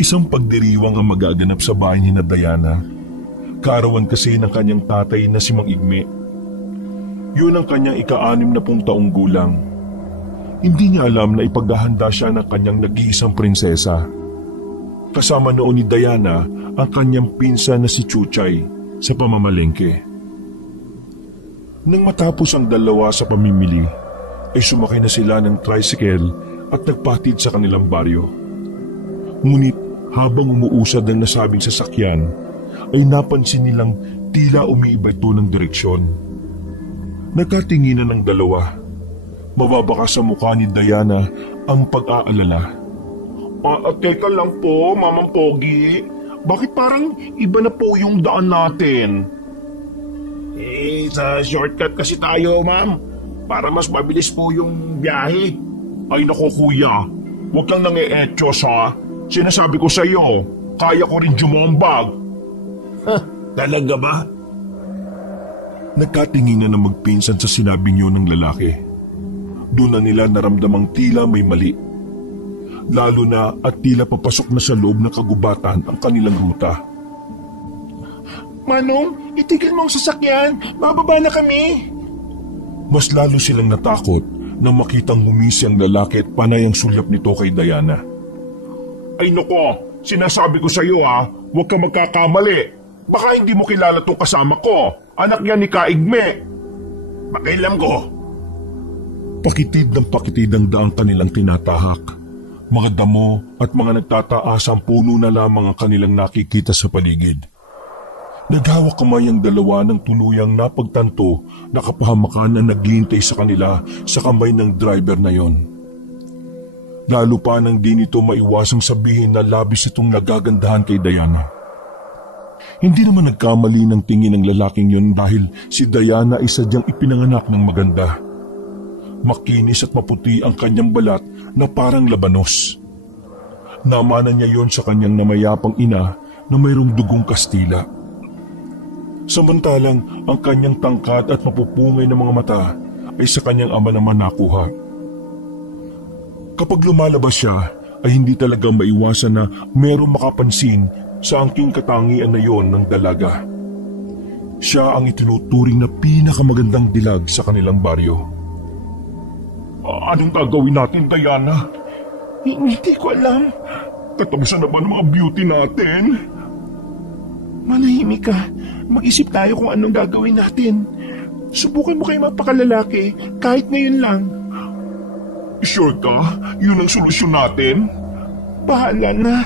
Isang pagdiriwang ang magaganap sa bahay ni Diana. Kaarawan kasi ng kanyang tatay na si Mang Igme. Yun ang kanyang ika-60 taong gulang. Hindi niya alam na ipaghahanda siya ng kanyang nag-iisang prinsesa. Kasama noon ni Diana ang kanyang pinsan na si Chuchay sa pamamalengke. Nang matapos ang dalawa sa pamimili, ay sumakay na sila ng tricycle at nagpatid sa kanilang baryo. Ngunit habang umuusad ang nasabing sasakyan, ay napansin nilang tila umiiba ito ng direksyon. Nagkatinginan ng dalawa. Mababaka sa mukha ni Diana ang pag-aalala. Teka lang po, Mamang Pogi. Bakit parang iba na po yung daan natin? Sa shortcut kasi tayo, ma'am. Para mas mabilis po yung biyahe. Ay naku kuya, huwag kang nangi-etsyos ha. Sinasabi ko sa iyo, kaya ko rin jumombag. Talaga ba? Nagkatinginan na magpinsan sa sinabi niyo ng lalaki. Doon na nila naramdamang tila may mali. Lalo na at tila papasok na sa loob ng kagubatan ang kanilang ruta. Manong, itigil mo ang sasakyan. Bababa na kami. Mas lalo silang natakot nang makitang humisi ang lalaki at panay ang sulyap nito kay Diana. Ay nako, sinasabi ko sa iyo ha, huwag ka magkakamali. Baka hindi mo kilala tong kasama ko. Anak niya ni Kaigme. Pakialam ko. Pakitid ng pakitid ang daang kanilang tinatahak. Mga damo at mga nagtataas ang puno na lamang ang kanilang nakikita sa paligid. Naghawak kamay ang dalawa ng tuluyang napagtanto na kapahamakan na naghihintay sa kanila sa kamay ng driver na yon. Lalo pa nang di nito maiwasang sabihin na labis itong nagagandahan kay Diana. Hindi naman nagkamali ng tingin ng lalaking yon dahil si Diana ay sadyang ipinanganak ng maganda. Makinis at maputi ang kanyang balat na parang labanos. Namana niya yon sa kanyang namayapang ina na mayroong dugong Kastila. Samantalang ang kanyang tangkad at mapupungay na mga mata ay sa kanyang ama naman nakuha. Kapag lumalabas siya ay hindi talaga maiwasan na mayroong makapansin sa angking katangian na yon ng dalaga. Siya ang itinuturing na pinakamagandang dilag sa kanilang baryo. Anong gagawin natin, Diana? Hindi ko alam. Katapusan na ba ng mga beauty natin? Manahimik ka. Mag-isip tayo kung anong gagawin natin. Subukan mo kayo mapakalalaki kahit ngayon lang. Sure ka? Yun ang solusyon natin? Bahala na.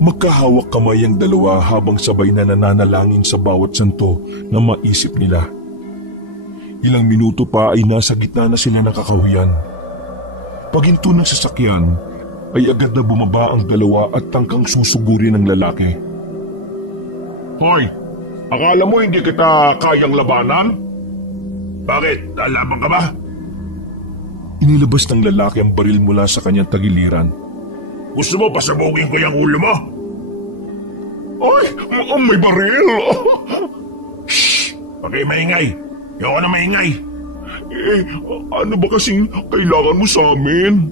Magkahawak kamay ang dalawa habang sabay na nananalangin sa bawat santo na maisip nila. Ilang minuto pa ay nasa gitna na sila ng kakahuyan. Paghinto ng sasakyan ay agad na bumaba ang dalawa at tangkang susuguri ng lalaki. Hoy! Akala mo hindi kita kayang labanan? Bakit? Lalaban ka ba? Inilabas ng lalaki ang baril mula sa kanyang tagiliran. Gusto mo pasabugin ko yung ulo mo? Ay! May baril! Shhh! Okay, maingay! Ayoko na maingay. Ano ba kasing kailangan mo sa amin?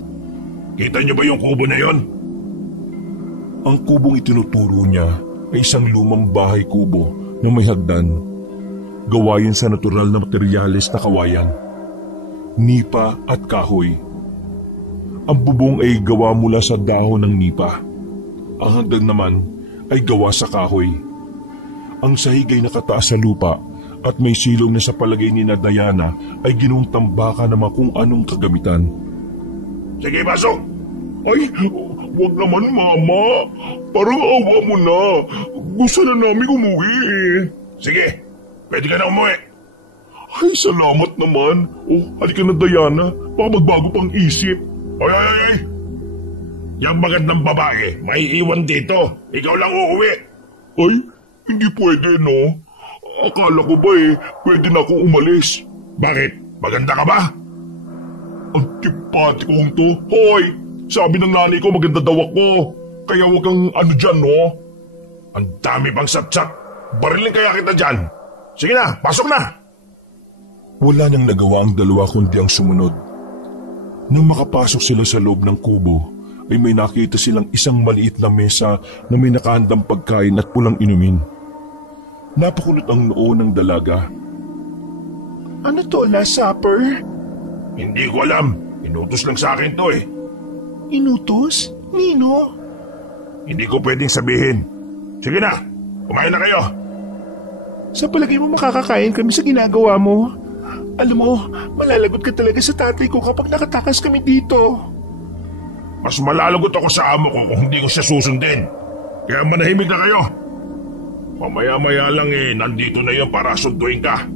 Kita niyo ba yung kubo na yon? Ang kubong itinuturo niya ay isang lumang bahay kubo na may hagdan. Gawain sa natural na materyales na kawayan, nipa at kahoy. Ang bubong ay gawa mula sa dahon ng nipa. Ang hagdan naman ay gawa sa kahoy. Ang sahig ay nakataas sa lupa at may silong na sa palagay ni Diana ay ginawang tambakan ng kung anong kagamitan. Sige, pasok! Ay, wag naman mama. Parang awa mo na. Gusto na namin umuwi eh. Sige, pwede ka na umuwi. Ay, salamat naman. Halika na Diana. Baka magbago pang isip. Ay! Yang magandang babae, may iwan dito. Ikaw lang uuwi. Ay, hindi pwede no. Akala ko ba pwede na akong umalis. Bakit? Maganda ka ba? Ang tipati kong to. Hoy! Sabi ng nanay ko maganda daw ako. Kaya huwag kang ano dyan, no? Ang dami pang sapsap. Barilin kaya kita dyan. Sige na, pasok na! Wala nang nagawa ang dalawa kundi ang sumunod. Nang makapasok sila sa loob ng kubo, ay may nakita silang isang maliit na mesa na may nakahandang pagkain at pulang inumin. Napakunot ang noo ng dalaga. Ano to, last supper? Hindi ko alam. Inutos lang sa akin to eh. Inutos? Nino? Hindi ko pwedeng sabihin. Sige na, kumain na kayo. Sa palagay mo makakakain kami sa ginagawa mo? Alam mo, malalagot ka talaga sa tatay ko kapag nakatakas kami dito. Mas malalagot ako sa amo ko kung hindi ko siya susundin. Kaya manahimik na kayo. Mamaya-maya lang nandito na yun para sunduin ka.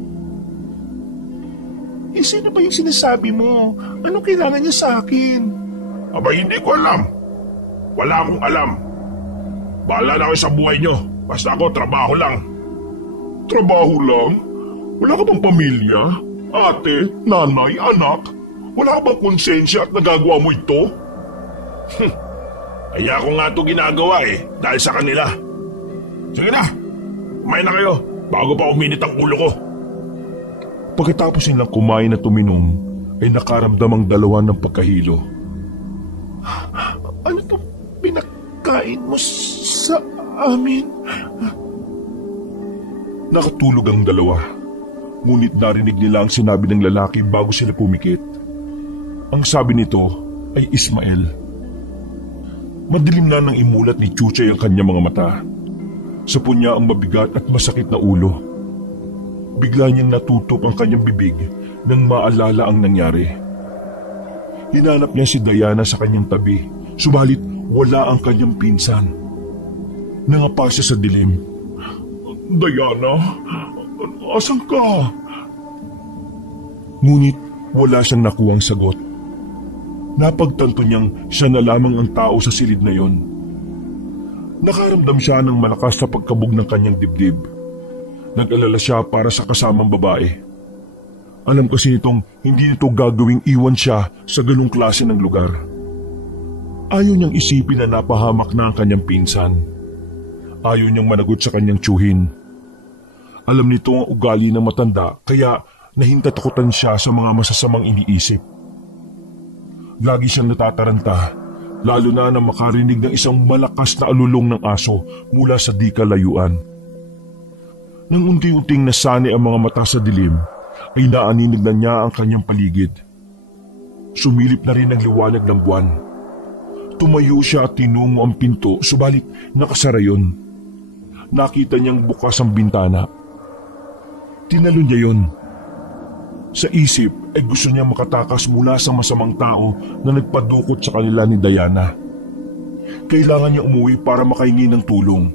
Sino ba yung sinasabi mo? Anong kailangan niya sa akin? Aba, hindi ko alam. Wala akong alam. Bahala na kayo sa buhay nyo. Basta ako, trabaho lang. Trabaho lang? Wala ka bang pamilya? Ate, nanay, anak? Wala ka bang konsensya at nagagawa mo ito? Kaya ako nga ito ginagawa dahil sa kanila. Sige na, kumain na kayo bago pa uminit ang ulo ko. Pagkatapos nilang kumain at uminom, ay nakaramdam ang dalawa ng pagkahilo. Ano itong pinakain mo sa amin? Nakatulog ang dalawa, ngunit narinig nila ang sinabi ng lalaki bago sila pumikit. Ang sabi nito ay Ismael. Madilim na nang imulat ni Chuchay ang kanyang mga mata. Sapo niya ang mabigat at masakit na ulo. Bigla niyang natutup ang kanyang bibig nang maalala ang nangyari. Hinanap niya si Diana sa kanyang tabi, subalit wala ang kanyang pinsan. Nangapa siya sa dilim. Diana, asan ka? Ngunit wala siyang nakuhang sagot. Napagtanto niyang siya na lamang ang tao sa silid na yon. Nakaramdam siya ng malakas sa pagkabog ng kanyang dibdib. Nag-alala siya para sa kasamang babae. Alam kasi nitong hindi nito gagawing iwan siya sa ganung klase ng lugar. Ayaw niyang isipin na napahamak na ang kanyang pinsan. Ayaw niyang managot sa kanyang tiyuhin. Alam nito ang ugali ng matanda kaya nahintatakutan siya sa mga masasamang iniisip. Lagi siyang natataranta, lalo na nang makarinig ng isang malakas na alulong ng aso mula sa di kalayuan. Nang unti-unting nasani ang mga mata sa dilim, ay naaninig na niya ang kanyang paligid. Sumilip na rin ang liwanag ng buwan. Tumayo siya at tinungo ang pinto, subalit nakasara yun. Nakita niyang bukas ang bintana. Tinalo niya yun. Sa isip ay gusto niya makatakas mula sa masamang tao na nagpadukot sa kanila ni Diana. Kailangan niya umuwi para makahingi ng tulong.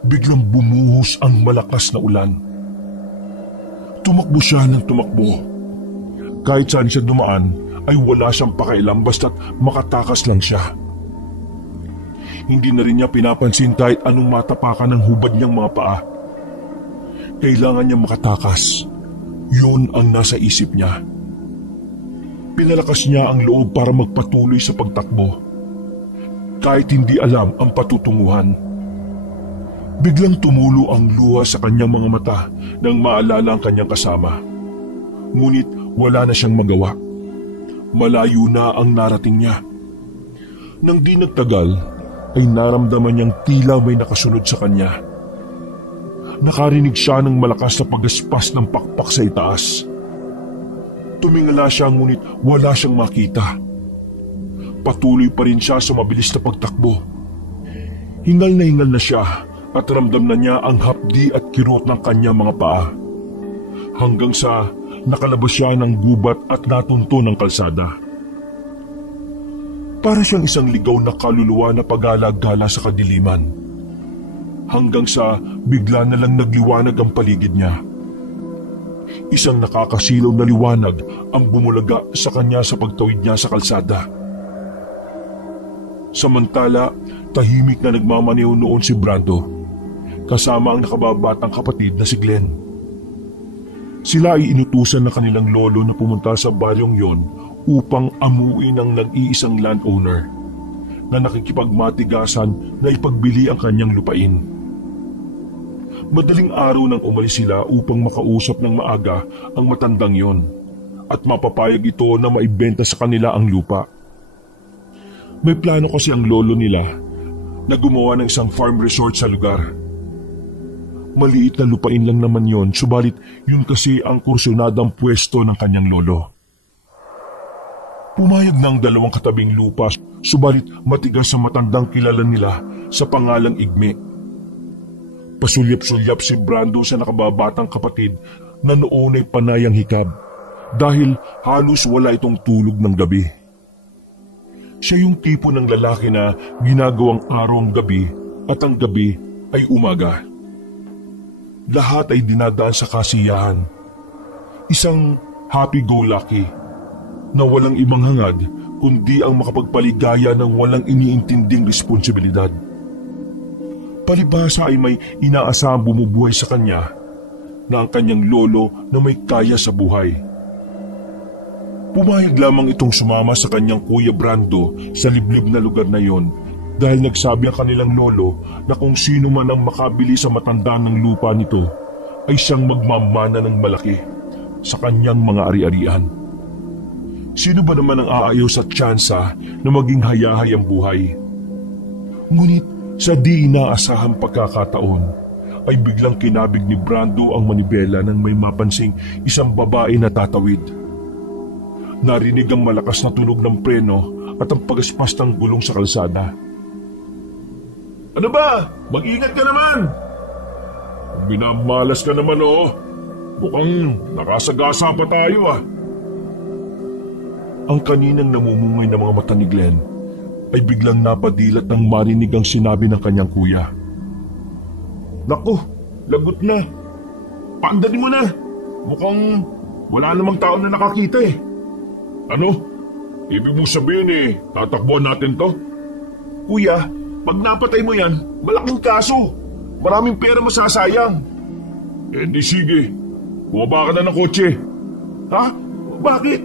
Biglang bumuhos ang malakas na ulan. Tumakbo siya ng tumakbo. Kahit saan siya dumaan ay wala siyang pakialam basta't makatakas lang siya. Hindi na rin niya pinapansin kahit anong matapakan ng hubad niyang mga paa. Kailangan niya makatakas. Yun ang nasa isip niya. Pinalakas niya ang loob para magpatuloy sa pagtakbo. Kahit hindi alam ang patutunguhan. Biglang tumulo ang luha sa kanyang mga mata nang maalala ang kanyang kasama. Ngunit wala na siyang magawa. Malayo na ang narating niya. Nang di nagtagal, ay naramdaman niyang tila may nakasunod sa kanya. Nakarinig siya ng malakas na pagaspas ng pakpak sa itaas. Tumingala siya ngunit wala siyang makita. Patuloy pa rin siya sa mabilis na pagtakbo. Hingal na siya at ramdam na niya ang hapdi at kirot ng kanyang mga paa. Hanggang sa nakalabas siya ng gubat at natunto ng kalsada. Para siyang isang ligaw na kaluluwa na pagala-gala sa kadiliman. Hanggang sa bigla na lang nagliwanag ang paligid niya. Isang nakakasilaw na liwanag ang bumulaga sa kanya sa pagtawid niya sa kalsada. Samantala, tahimik na nagmamaneho noon si Brando, kasama ang nakababatang kapatid na si Glenn. Sila ay inutusan ng kanilang lolo na pumunta sa baryong yon upang amuin ang nag-iisang landowner na nakikipagmatigasan na ipagbili ang kanyang lupain. Madaling araw nang umalis sila upang makausap ng maaga ang matandang yon at mapapayag ito na maibenta sa kanila ang lupa. May plano kasi ang lolo nila na gumawa ng isang farm resort sa lugar. Maliit na lupain lang naman yon, subalit yun kasi ang kursyonadang pwesto ng kanyang lolo. Pumayag ng dalawang katabing lupa, subalit matigas sa matandang kilala nila sa pangalang Igme. Pasulyap-sulyap si Brando sa nakababatang kapatid na noon ay panayang hikab dahil halos wala itong tulog ng gabi. Siya yung tipo ng lalaki na ginagawang araw ang gabi at ang gabi ay umaga. Lahat ay dinadaan sa kasiyahan. Isang happy-go-lucky na walang ibang hangad kundi ang makapagpaligaya ng walang iniintinding responsibilidad. Palibhasa ay may inaasahang bumubuhay sa kanya na ang kanyang lolo na may kaya sa buhay. Pumayag lamang itong sumama sa kanyang Kuya Brando sa liblib na lugar na yon dahil nagsabi ang kanilang lolo na kung sino man ang makabili sa matanda ng lupa nito ay siyang magmamana ng malaki sa kanyang mga ari-arian. Sino ba naman ang aayaw sa tsansa na maging hayahay ang buhay? Ngunit sa di inaasahang pagkakataon ay biglang kinabig ni Brando ang manibela nang may mapansing isang babae na tatawid. Narinig ang malakas na tunog ng preno at ang pagaspas ng gulong sa kalsada. Ano ba? Mag-ingat ka naman! Minamalas ka naman oh. Mukhang nakasagasa pa tayo ah. Ang kaninang namumungay ng mga mata ni Glenn ay biglang napadilat nang marinig ang sinabi ng kanyang kuya. Naku, lagot na. Paandarin mo na. Mukhang wala namang tao na nakakita eh. Ano? Ibig mo sabihin tatakbuhan natin to? Kuya, pag napatay mo yan, malaking kaso. Maraming pera masasayang. Di sige. Bumaba ka na ng kotse. Ha? Bakit?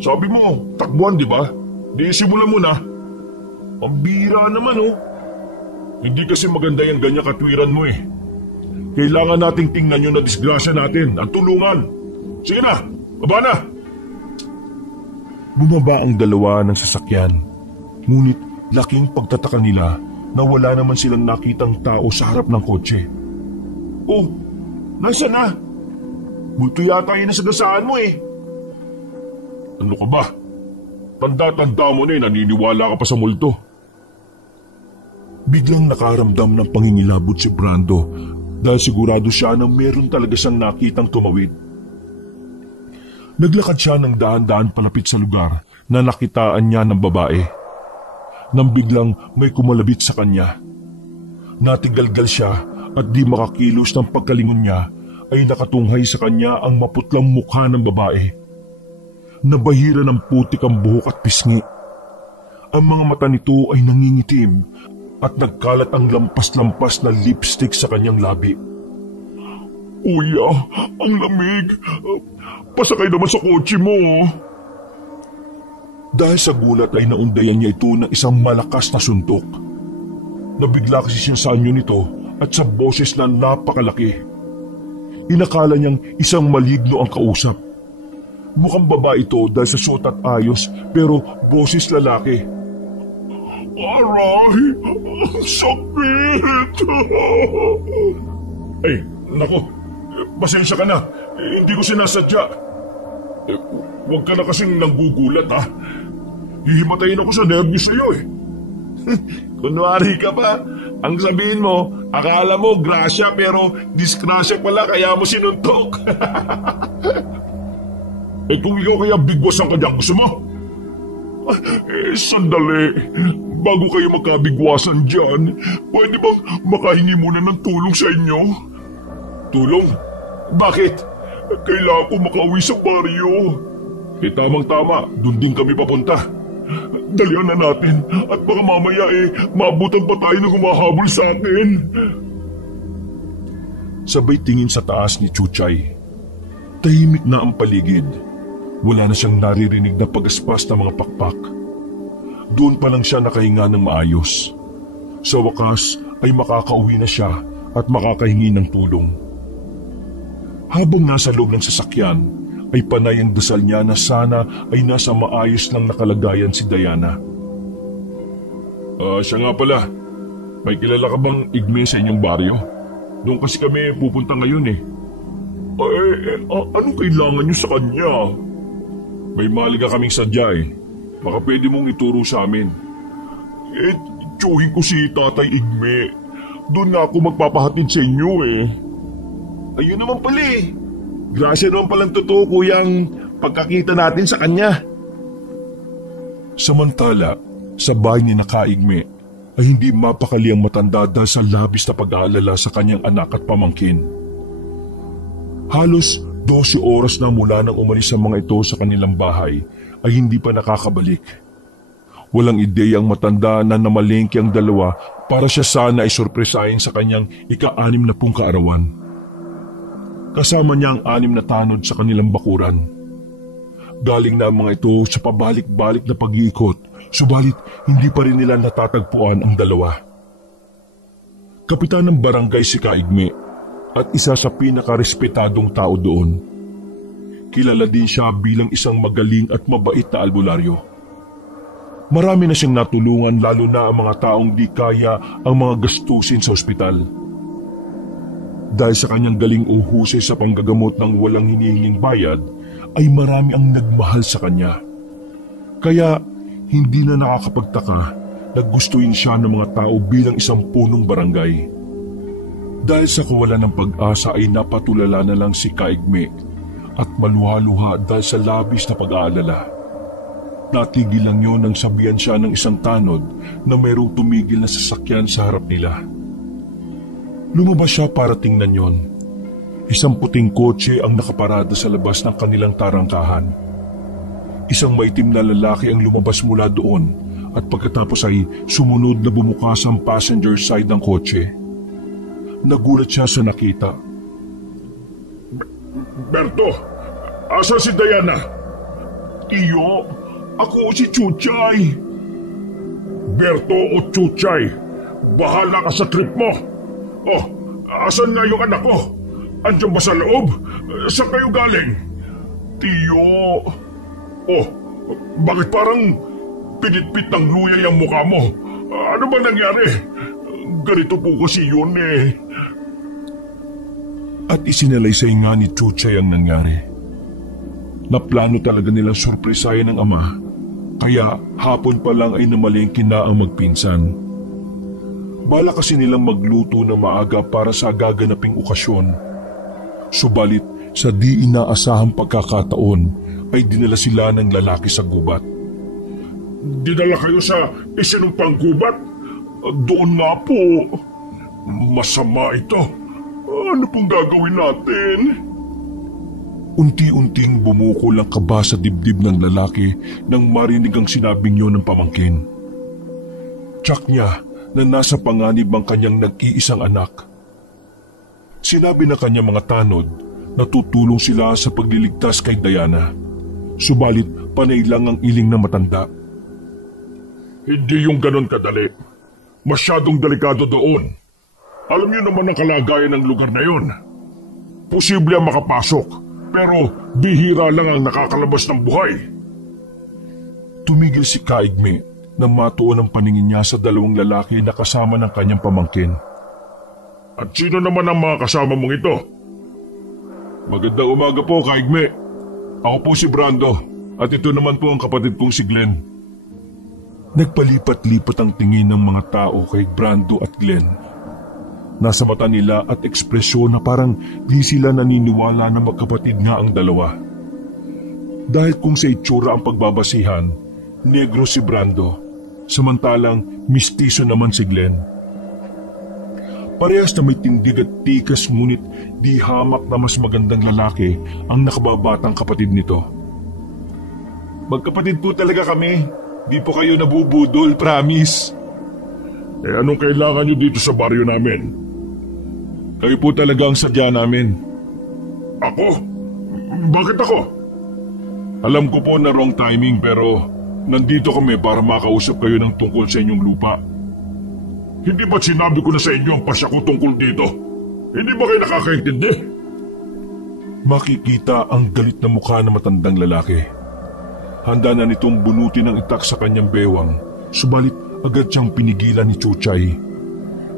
Sabi mo, takbuhan di ba? Di simulan mo na. Ang bira naman oh. Hindi kasi maganda yung ganyan katwiran mo eh. Kailangan nating tingnan yun na disgrasya natin at tulungan. Sige na, baba na. Bumaba ang dalawa ng sasakyan. Ngunit laking pagtataka nila na wala naman silang nakitang tao sa harap ng kotse. Oh, nasa na? Multo yata yung nasagasaan mo eh. Ano ka ba? Tanda-tanda mo na naniniwala ka pa sa multo. Biglang nakaramdam ng pangingilabot si Brando dahil sigurado siya na meron talaga siyang nakitang tumawid. Naglakad siya ng daan-daan palapit sa lugar na nakitaan niya ng babae. Nang biglang may kumalabit sa kanya. Natigalgal siya at di makakilos ng pagkalingon niya ay nakatunghay sa kanya ang maputlang mukha ng babae. Nabahira ng putik ang buhok at pisngi. Ang mga mata nito ay nangingitim at nagkalat ang lampas-lampas na lipstick sa kanyang labi. Kuya, ang lamig. Pasakay naman sa kotse mo. Dahil sa gulat ay naundayan niya ito ng isang malakas na suntok. Nabigla kasi siya sa anyo nito at sa boses na napakalaki. Inakala niyang isang maligno ang kausap. Mukhang babae ito dahil sa suot at ayos pero boses lalaki. Aray! Sakit! Ay, naku! Pasensya ka na. Hindi ko sinasadya. Huwag ka na kasing nanggugulat ha. Hihimatayin ako sa nervyos sa'yo eh. Kunwari ka pa. Ang sabihin mo, akala mo grasya pero disgrasya pala kaya mo sinuntok. Kung ikaw kaya bigwas ang kanyang gusto mo? Sandali. Bago kayo magkabigwasan dyan, pwede bang makahingi muna ng tulong sa inyo? Tulong? Bakit? Kailangan ko makauwi sa baryo. Tamang-tama, dun din kami papunta. Dalihan na natin at baka mamaya maabutan pa tayo ng humahabol sa akin. Sabay tingin sa taas ni Chuchay. Tahimik na ang paligid. Wala na siyang naririnig na pagaspas ng mga pakpak. Doon pa lang siya nakahinga ng maayos. Sa wakas ay makakauwi na siya at makakahingi ng tulong. Habang nasa loob ng sasakyan, ay panay ang dasal niya na sana ay nasa maayos lang na kalagayan si Diana. Siya nga pala. May kilala ka bang Igme sa inyong baryo? Doon kasi kami pupunta ngayon eh. Anong kailangan niyo sa kanya? May mahalaga kaming sadya eh. Baka pwede mong ituro sa amin. Tiyuhin ko si Tatay Igme. Doon na ako magpapahatid sa inyo eh. Ayun naman pala eh. Grasya naman palang totoo kuyang pagkakita natin sa kanya. Samantala, sa bahay ni Nakaigme ay hindi mapakali ang matanda dahil sa labis na pag-aalala sa kanyang anak at pamangkin. Halos 12 oras na mula nang umalis ang mga ito sa kanilang bahay ay hindi pa nakakabalik. Walang ideya ang matanda na namalengke ang dalawa para siya sana ay sorpresahin sa kanyang ika-60 na kaarawan. Kasama niya ang 6 na tanod sa kanilang bakuran. Galing na ang mga ito sa pabalik-balik na pag-iikot, subalit hindi pa rin nila natatagpuan ang dalawa. Kapitan ng barangay si Kaigme at isa sa pinakarespetadong tao doon. Kilala din siya bilang isang magaling at mabait na albularyo. Marami na siyang natulungan lalo na ang mga taong di kaya ang mga gastusin sa ospital. Dahil sa kanyang galing uhusay sa panggagamot ng walang hinihinging bayad, ay marami ang nagmahal sa kanya. Kaya hindi na nakakapagtaka na gustuin siya ng mga tao bilang isang punong barangay. Dahil sa kawalan ng pag-asa ay napatulala na lang si Kaigme at maluha-luha dahil sa labis na pag-aalala. Natigil lang yun nang sabihan siya ng isang tanod na mayroong tumigil na sasakyan sa harap nila. Lumabas siya para tingnan yon. Isang puting kotse ang nakaparada sa labas ng kanilang tarangkahan. Isang maitim na lalaki ang lumabas mula doon at pagkatapos ay sumunod na bumukas ang passenger side ng kotse. Nagulat siya sa nakita. Berto, asa si Diana? Tiyo, ako si Chuchay. Berto o Chuchay, bahala ka sa trip mo. Asan nga yung anak ko? Andiyan ba sa loob? Saan kayo galing? Tiyo. Bakit parang pinitpit ng luya yung mukha mo? Ano ba nangyari? Ganito po kasi yun eh. At isinalaysay nga ni Chuchay ang nangyari. Naplano talaga nilang sorpresayan ng ama, kaya hapon pa lang ay namalengke na ang magpinsan. Bala kasi nilang magluto na maaga para sa gaganaping okasyon. Subalit sa di inaasahang pagkakataon ay dinala sila ng lalaki sa gubat. Dinala kayo sa isinumpang gubat? Doon nga po. Masama ito. Ano pong gagawin natin? Unti-unting bumukol ang kaba sa dibdib ng lalaki nang marinig ang sinabing yun ng pamangkin. Tsak niya na nasa panganib ang kanyang nag-iisang anak. Sinabi na kanyang mga tanod na tutulong sila sa pagliligtas kay Diana. Subalit panay lang ang iling na matanda. Hindi yung ganon kadali. Masyadong delikado doon. Alam niyo naman ang kalagayan ng lugar na yun. Posible ang makapasok, pero bihira lang ang nakakalabas ng buhay. Tumigil si Kaigme nang matuon ang paningin niya sa dalawang lalaki na kasama ng kanyang pamangkin. At sino naman ang mga kasama mong ito? Magandang umaga po, Kaigme. Ako po si Brando at ito naman po ang kapatid kong si Glenn. Nagpalipat-lipat ang tingin ng mga tao kay Brando at Glenn. Nasa mata nila at ekspresyon na parang di sila naniniwala na magkapatid nga ang dalawa. Dahil kung sa itsura ang pagbabasihan, negro si Brando, samantalang mistiso naman si Glenn. Parehas na may tindig at tikas ngunit di hamak na mas magandang lalaki ang nakababatang kapatid nito. Magkapatid po talaga kami. Di po kayo nabubudol, promise. Anong kailangan nyo dito sa baryo namin? Kayo po talaga ang sadya namin. Ako? Bakit ako? Alam ko po na wrong timing pero nandito kami para makausap kayo ng tungkol sa inyong lupa. Hindi ba't sinabi ko na sa inyo ang pasya ko tungkol dito? Hindi ba kayo nakakaintindi? Makikita ang galit na mukha ng matandang lalaki. Handa na nitong bunutin ang itak sa kanyang bewang, subalit agad siyang pinigilan ni Chuchay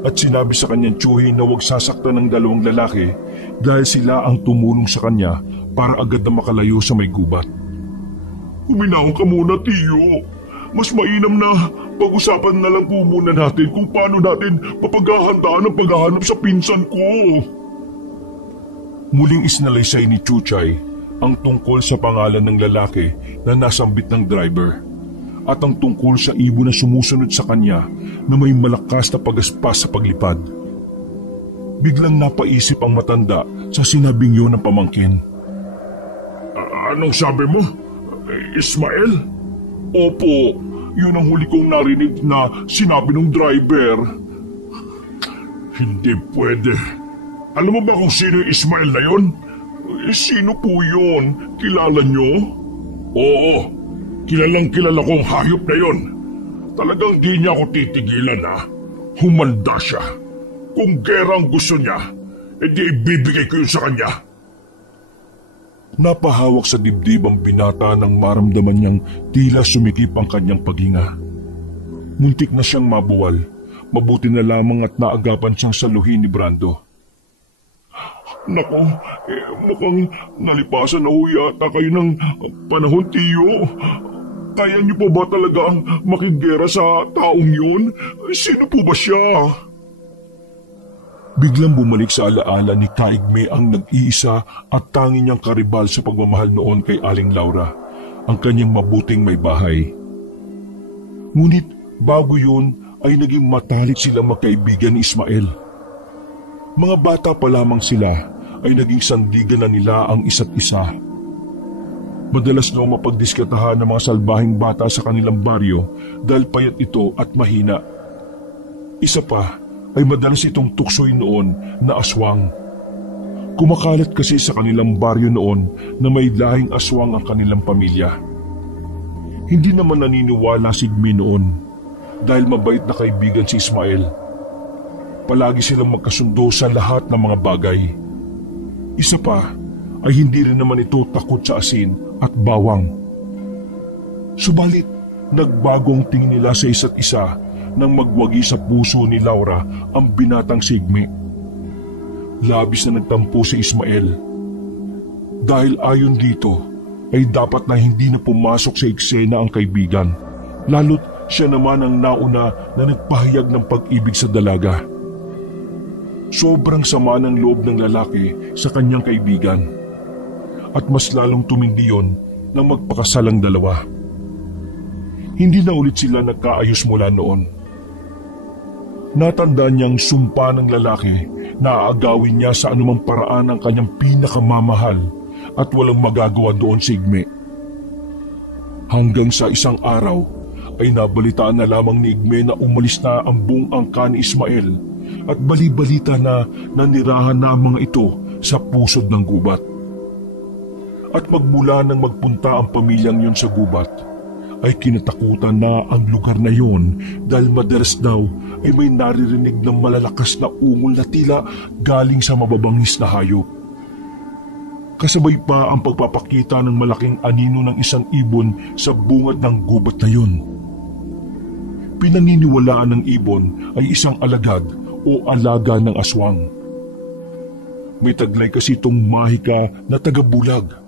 at sinabi sa kanyang tiyuhin na huwag sasaktan ng dalawang lalaki dahil sila ang tumulong sa kanya para agad na makalayo sa may gubat. Huminahon ka muna, tiyo. Mas mainam na pag-usapan na lang po muna natin kung paano natin papaghahandaan ang paghahanap sa pinsan ko. Muling isinalaysay ni Chuchay ang tungkol sa pangalan ng lalaki na nasambit ng driver at ang tungkol sa ibon na sumusunod sa kanya na may malakas na pagaspas sa paglipad. Biglang napaisip ang matanda sa sinabing yun ng pamangkin. Anong sabi mo? Ismael? Opo, yun ang huli kong narinig na sinabi ng driver. Hindi pwede. Alam mo ba kung sino yung Ismael na yun? Sino po yun? Kilala nyo? Oo, kilalang kilala kong hayop na yun. Talagang di niya ako titigilan ha. Humanda siya. Kung gera ang gusto niya, edi ibibigay ko yun sa kanya. Napahawak sa dibdib ang binata nang maramdaman niyang tila sumikip ang kanyang paghinga. Muntik na siyang mabuwal. Mabuti na lamang at naagapan siyang saluhin ni Brando. Nako, mukhang nalipasan na ho yata kayo ng panahon, tiyo. Kaya niyo po ba talaga ang makigera sa taong yun? Sino po ba siya? Biglang bumalik sa alaala ni Kaigme ang nag-iisa at tanging niyang karibal sa pagmamahal noon kay Aling Laura, ang kanyang mabuting may bahay. Ngunit bago yun ay naging matalik silang magkaibigan ni Ismael. Mga bata pa lamang sila ay naging sandigan na nila ang isa't isa. Madalas daw mapagdiskatahan ng mga salbahing bata sa kanilang baryo dahil payat ito at mahina. Isa pa ay madalas itong tuksoy noon na aswang. Kumakalat kasi sa kanilang baryo noon na may lahing aswang ang kanilang pamilya. Hindi naman naniniwala si Igme noon dahil mabait na kaibigan si Ismael. Palagi silang magkasundo sa lahat ng mga bagay. Isa pa ay hindi rin naman ito takot sa asin at bawang. Subalit, nagbagong tingin nila sa isa't isa nang magwagi sa puso ni Laura ang binatang si Igme. Labis na nagtampo si Ismael. Dahil ayon dito ay dapat na hindi na pumasok sa eksena ang kaibigan, lalo't siya naman ang nauna na nagpahayag ng pag-ibig sa dalaga. Sobrang sama ng loob ng lalaki sa kanyang kaibigan at mas lalong tumindi yon nang magpakasalang dalawa. Hindi na ulit sila nagkaayos mula noon. Natandaan niyang sumpa ng lalaki na aagawin niya sa anumang paraan ang kanyang pinakamamahal at walang magagawa doon si Igme. Hanggang sa isang araw ay nabalitaan na lamang ni Igme na umalis na ang buong angka ni Ismael at bali-balita na nanirahan na ang mga ito sa pusod ng gubat. At magmula nang magpunta ang pamilyang yon sa gubat, ay kinatakutan na ang lugar na yon dahil madalas daw ay may naririnig ng malalakas na ungol na tila galing sa mababangis na hayop. Kasabay pa ang pagpapakita ng malaking anino ng isang ibon sa bungad ng gubat na yon. Pinaniniwalaan ng ibon ay isang alagad o alaga ng aswang. May taglay kasi itong mahika na tagabulag.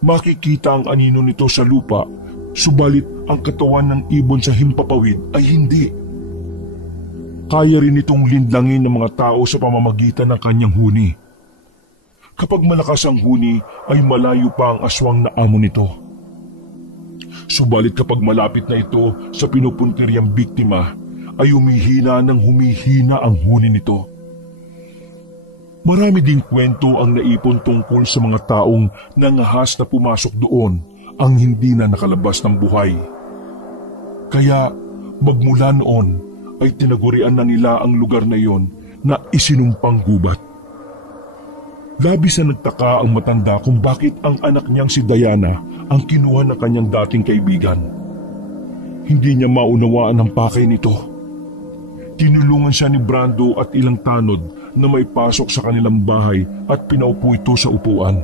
Makikita ang anino nito sa lupa, subalit ang katawan ng ibon sa himpapawid ay hindi. Kaya rin itong lindangin ng mga tao sa pamamagitan ng kanyang huni. Kapag malakas ang huni ay malayo pa ang aswang na amo nito. Subalit kapag malapit na ito sa pinupuntiryang biktima ay humihina ng humihina ang huni nito. Marami ding kwento ang naipon tungkol sa mga taong nangahas na pumasok doon ang hindi na nakalabas ng buhay. Kaya magmula noon ay tinagurian na nila ang lugar na iyon na isinumpang gubat. Labis na nagtaka ang matanda kung bakit ang anak niyang si Diana ang kinuha ng kanyang dating kaibigan. Hindi niya maunawaan ang pakay nito. Tinulungan siya ni Brando at ilang tanod na may pasok sa kanilang bahay at pinaupo ito sa upuan.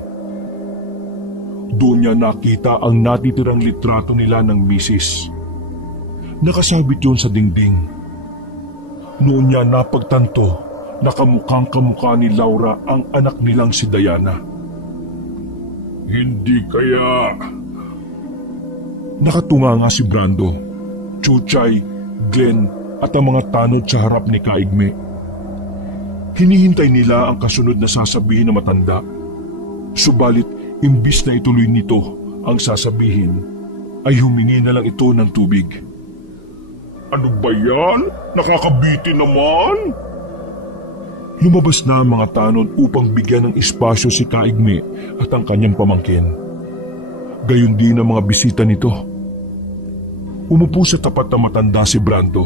Doon niya nakita ang natitirang litrato nila ng misis. nakasabit yun sa dingding. Noon niya napagtanto na kamukhang kamukha ni Laura ang anak nilang si Diana. Hindi kaya... Nakatunga nga si Brando, Chuchay, Glenn at ang mga tanod sa harap ni Kaigme. Hinihintay nila ang kasunod na sasabihin na matanda. Subalit, imbis na ituloy nito ang sasabihin, ay humingi na lang ito ng tubig. Ano ba yan? Nakakabiti naman! Lumabas na ang mga tanod upang bigyan ng espasyo si Kaigme at ang kanyang pamangkin. Gayon din ang mga bisita nito. Umupo sa tapat na matanda si Brando.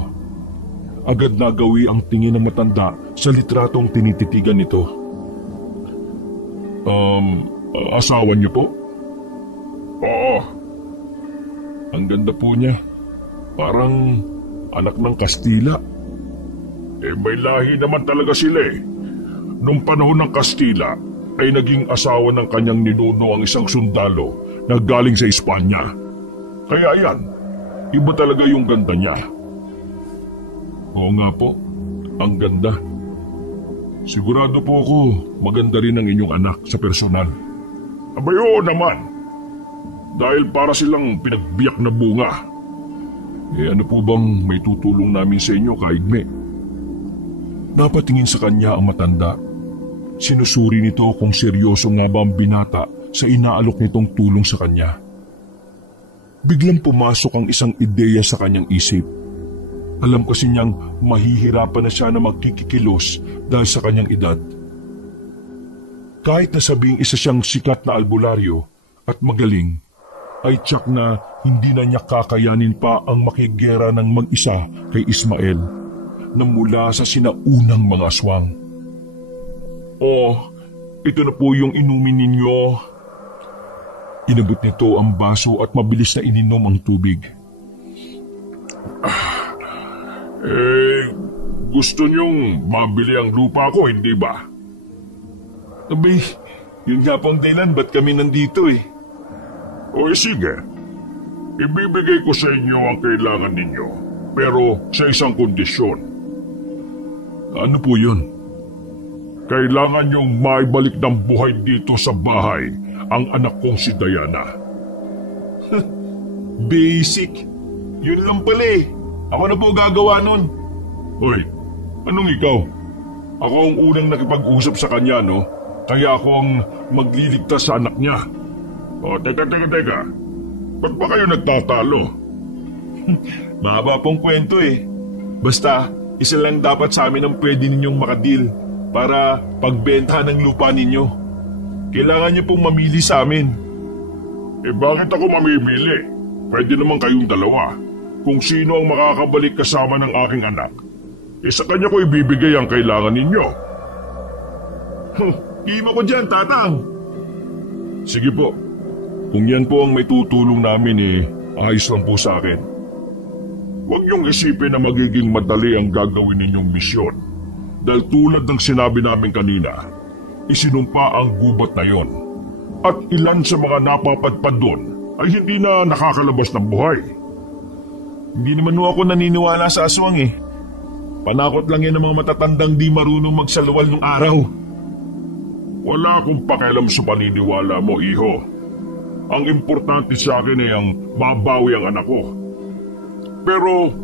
Agad nagawi ang tingin ng matanda sa litratong tinititigan nito. Asawa niyo po? Oo. Ang ganda po niya. Parang anak ng Kastila. May lahi naman talaga sila eh. Nung panahon ng Kastila, ay naging asawa ng kanyang ninuno ang isang sundalo na galing sa Espanya. Kaya yan, iba talaga yung ganda niya. Oo nga po, ang ganda. Sigurado po ako maganda rin ang inyong anak sa personal. Abay oo naman. Dahil para silang pinagbiyak na bunga. Ano po bang may tutulong namin sa inyo, Kaigme? Napatingin sa kanya ang matanda. Sinusuri nito kung seryoso nga ba ang binata sa inaalok nitong tulong sa kanya. Biglang pumasok ang isang ideya sa kanyang isip. Alam kasi niyang mahihirapan na siya na magkikikilos dahil sa kanyang edad. Kahit na sabing isa siyang sikat na albularyo at magaling, ay tiyak na hindi na niya kakayanin pa ang makigera ng mag-isa kay Ismael na mula sa sinaunang mga aswang. Ito na po yung inumin ninyo. Inabot nito ang baso at mabilis na ininom ang tubig. Gusto niyong mabili ang lupa ko, hindi ba? Abay, yun nga pong dahilan ba't kami nandito eh. Sige. Ibibigay ko sa inyo ang kailangan ninyo, pero sa isang kondisyon. Ano po yun? Kailangan niyong maibalik ng buhay dito sa bahay ang anak kong si Diana. Basic. Yun lang pala eh. Ako na po gagawa nun. Hoy, anong ikaw? Ako ang unang nakipag-usap sa kanya, no? Kaya ako ang magliligtas sa anak niya. Teka. Ba't ba kayo nagtatalo? Mahaba pong kwento eh. Basta, isa lang dapat sa amin ang pwede ninyong makadil para pagbenta ng lupa ninyo. Kailangan niyo pong mamili sa amin. Bakit ako mamimili? Pwede naman kayong dalawa. Kung sino ang makakabalik kasama ng aking anak, sa kanya ko ibibigay ang kailangan ninyo. Hima ko dyan, tatang. Sige po. Kung yan po ang may tutulong namin ayos lang po sa akin. Huwag niyong isipin na magiging madali ang gagawin ninyong misyon. Dahil tulad ng sinabi namin kanina, isinumpa ang gubat na yon. At ilan sa mga napapadpad doon ay hindi na nakakalabas ng buhay. Hindi naman ako naniniwala sa aswang eh. Panakot lang yan ng mga matatandang di marunong magsaluwal ng araw. Wala akong pakialam sa paniniwala mo, iho. Ang importante sa akin ay ang mabawi ang anak ko. Pero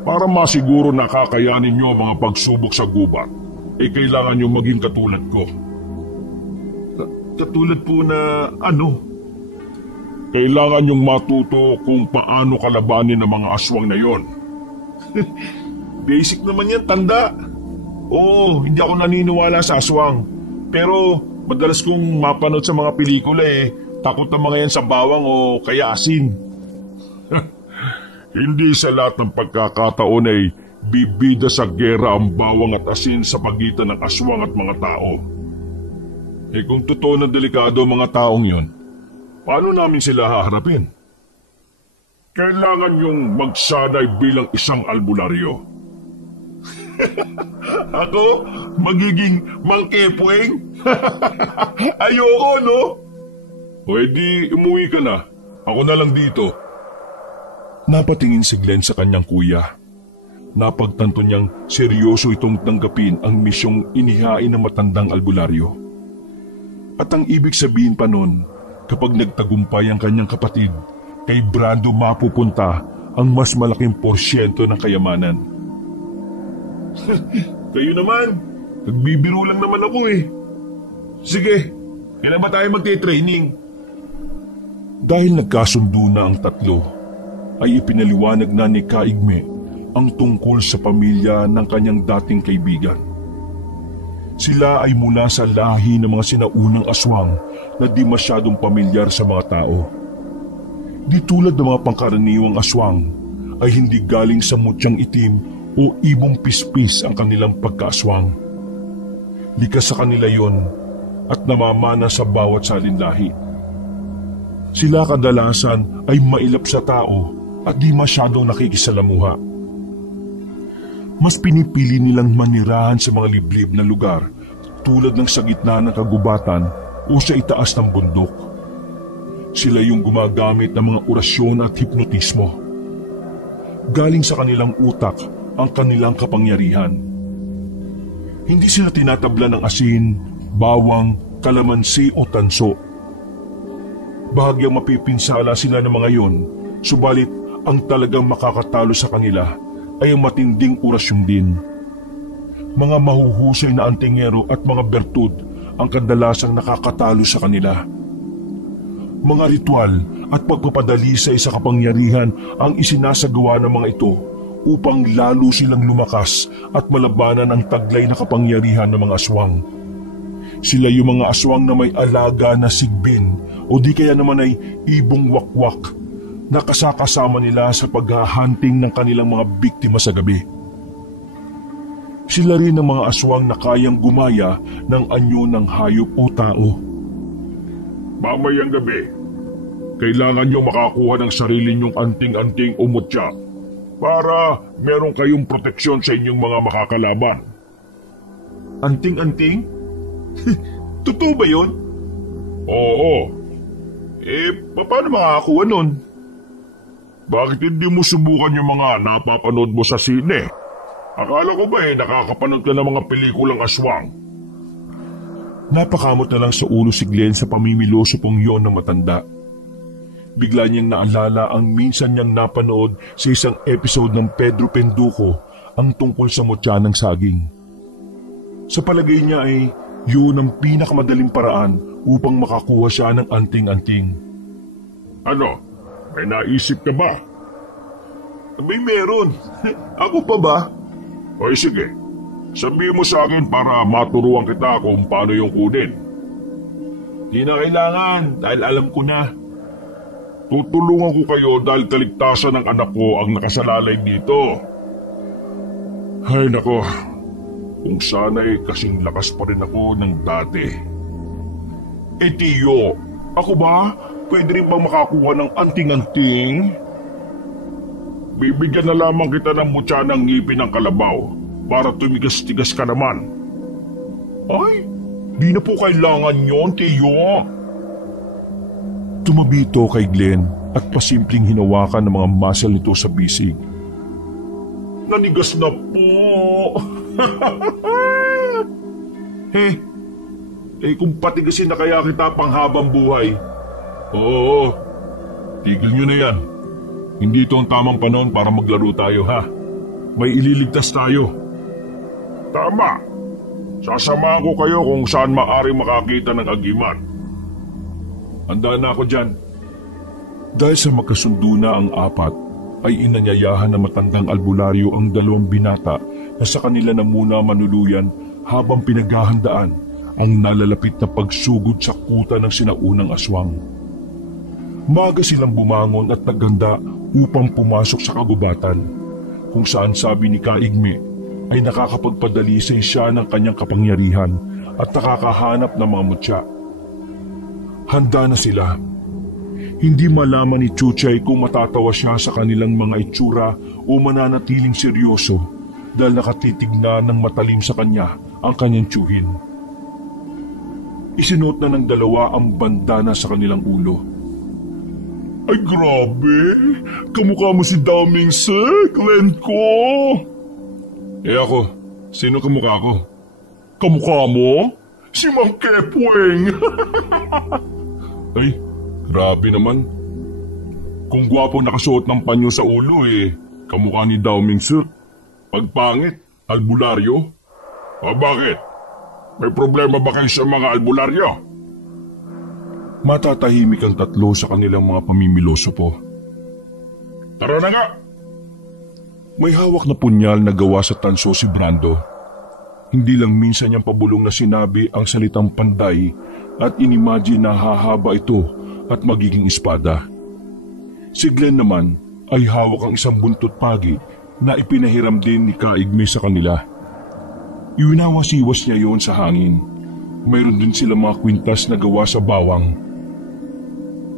para masiguro na kakayanin nyo ang mga pagsubok sa gubat, kailangan nyo maging katulad ko. Katulad po na ano? Kailangan nyong matuto kung paano kalabanin ang mga aswang na yon. Basic naman yan, tanda. Oo, hindi ako naniniwala sa aswang. Pero madalas kong mapanood sa mga pelikula takot na mga yan sa bawang o kaya asin. Hindi sa lahat ng pagkakataon ay bibida sa gera ang bawang at asin sa pagitan ng aswang at mga tao. Kung totoo na delikado ang mga taong yon, paano namin sila haharapin? Kailangan yung magsanay bilang isang albularyo. Ako? Magiging mangkepweng? Ayoko, no? O edi umuwi ka na. Ako na lang dito. Napatingin si Glenn sa kanyang kuya. Napagtanto niyang seryoso itong tanggapin ang misyong inihain ng matandang albularyo. At ang ibig sabihin pa nun, kapag nagtagumpay ang kanyang kapatid, kay Brando mapupunta ang mas malaking porsyento ng kayamanan. Kayo naman, nagbibiro lang naman ako eh. Sige, kailan ba tayo magte-training? Dahil nagkasundo na ang tatlo, ay ipinaliwanag na ni Kaigme ang tungkol sa pamilya ng kanyang dating kaibigan. Sila ay mula sa lahi ng mga sinaunang aswang na di masyadong pamilyar sa mga tao. Di tulad ng mga pangkaraniwang aswang ay hindi galing sa mutyang itim o ibong pispis ang kanilang pagkaaswang. Likas sa kanila yon at namamana sa bawat salinlahi. Sila kadalasan ay mailap sa tao at di masyadong nakikisalamuha. Mas pinipili nilang manirahan sa mga liblib na lugar tulad ng sa gitna ng kagubatan o sa itaas ng bundok. Sila yung gumagamit ng mga orasyon at hipnotismo. Galing sa kanilang utak ang kanilang kapangyarihan. Hindi sila tinatabla ng asin, bawang, kalamansi o tanso. Bahagyang mapipinsala sila ng mga yon, subalit ang talagang makakatalo sa kanila ay ang matinding orasyon din. Mga mahuhusay na antingero at mga bertud ang kadalasang nakakatalo sa kanila. Mga ritual at pagpapadalisay sa kapangyarihan ang isinasagawa ng mga ito upang lalo silang lumakas at malabanan ang taglay na kapangyarihan ng mga aswang. Sila yung mga aswang na may alaga na sigbin o di kaya naman ay ibong wakwak na kasakasama nila sa paghahunting ng kanilang mga biktima sa gabi. Sila rin ang mga aswang na kayang gumaya ng anyo ng hayop o tao. Mamayang gabi, kailangan nyo makakuha ng sarili nyong anting-anting o mutya para meron kayong proteksyon sa inyong mga makakalaban. Anting-anting? Totoo ba yun? Oo. Paano makakakuha nun? Bakit hindi mo subukan yung mga napapanood mo sa sine? Akala ko ba nakakapanood ka ng mga pelikulang aswang? Napakamot na lang sa ulo si Glenn sa pamimiloso pong yon ng matanda. Bigla niyang naalala ang minsan niyang napanood sa isang episode ng Pedro Penduko ang tungkol sa mutya ng saging. Sa palagay niya ay yun ang pinakamadaling paraan upang makakuha siya ng anting-anting. Ano? May naisip ka ba? May meron. Ako pa ba? Oy sige, sabihin mo sa akin para maturuan kita kung paano yung kunin. Di na kailangan dahil alam ko na. Tutulungan ko kayo dahil kaligtasan ng anak ko ang nakasalalay dito. Ay nako, kung sana'y kasing lakas pa rin ako ng dati. Tiyo, ako ba? Pwede rin bang makakuha ng anting-anting? Bibigyan na lamang kita ng mutya ng ngipin ng kalabaw para tumigas-tigas ka naman. Ay, di na po kailangan yon, Tiyo. Tumabi ito kay Glenn at pasimpleng hinawakan ng mga muscle nito sa bisig. Nanigas na po. Kung patigasin na kaya kita pang habang buhay. Oo, tigil nyo na yan. Hindi ito ang tamang panahon para maglaro tayo, ha? May ililigtas tayo. Tama. Sasamahan ko kayo kung saan maaari makakita ng agiman. Handa na ako dyan. Dahil sa magkasundo na ang apat, ay inanyayahan ng matandang albularyo ang dalawang binata na sa kanila na muna manuluyan habang pinaghahandaan ang nalalapit na pagsugod sa kuta ng sinaunang aswang. Maaga silang bumangon at naghanda upang pumasok sa kagubatan, kung saan sabi ni Kaigme ay nakakapagpadalisay siya ng kanyang kapangyarihan at nakakahanap ng mga mutya. Handa na sila. Hindi malaman ni Chuchay kung matatawa siya sa kanilang mga itsura o mananatiling seryoso dahil nakatitig na ng matalim sa kanya ang kanyang tiyuhin. Isinuot na ng dalawa ang bandana sa kanilang ulo. Ay grabe, kamukha mo si Daming Sir, Glenn ko. Ako, sino kamukha ko? Kamukha mo? Si Mang Kepweng. Ay, grabe naman. Kung gwapo nakasuot ng panyo sa ulo kamukha ni Daming Sir. Pagpangit, albularyo. Bakit? May problema ba kayo sa mga albularyo? Matatahimik ang tatlo sa kanilang mga pamimiloso po. Tara na nga! May hawak na punyal na gawa sa tanso si Brando. Hindi lang minsan niyang pabulong na sinabi ang salitang panday at inimagine na hahaba ito at magiging espada. Si Glenn naman ay hawak ang isang buntot pagi na ipinahiram din ni Kaigme sa kanila. Iwinawas-iwas niya yon sa hangin. Mayroon din sila mga kwintas na gawa sa bawang.